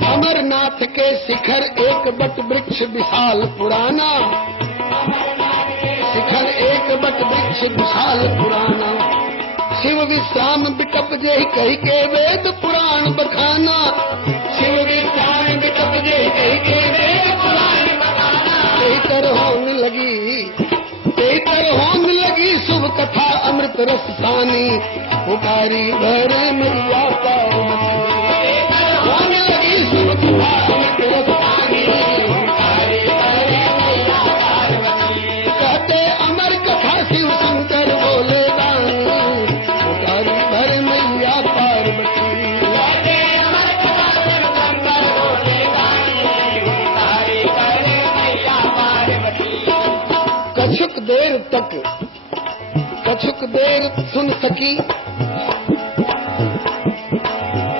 अमरनाथ के शिखर एक बट वृक्ष विशाल पुराना। शिखर एक बट वृक्ष विशाल पुराना। शिव विश्राम बिटप जे कही के वेद पुराण बखाना। शिव विश्राम बिटप जे कही के वेद पुराण बखाना। तेतर होने लगी शुभ कथा अमृत रस सानी, पुकारी भर मैया पार्वती। होने लगी शुभ कथा अमृत रस सानी, पुकारी भर मैया पार्वती। कहते अमर कथा शिव शंकर भोले दानी, पुकारी भर मैया पार्वती। कछुक देर सुन सकी,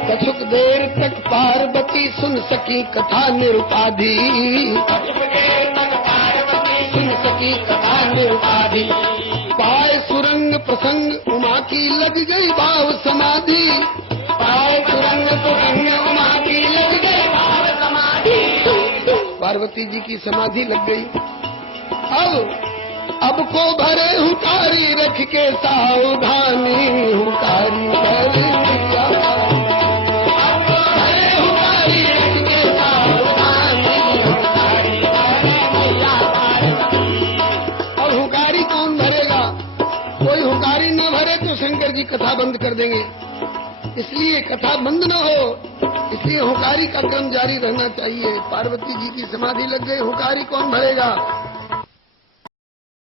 कछुक देर तक पार्वती सुन सकी कथा निरुपाधि। सुन सकी कथा निरुपाधि। पाए सुरंग प्रसंग उमा की लग गई भाव समाधि। पाए सुरंग प्रसंग उमा की लग गई भाव समाधि। पार्वती जी की समाधि लग गई। अब को भरे हुकारी रख के सावधानी, हुकारी भरे जी कथा बंद कर देंगे। इसलिए कथा बंद न हो, इसलिए हुकारी का क्रम जारी रहना चाहिए। पार्वती जी की समाधि लग गई, हुकारी कौन भरेगा?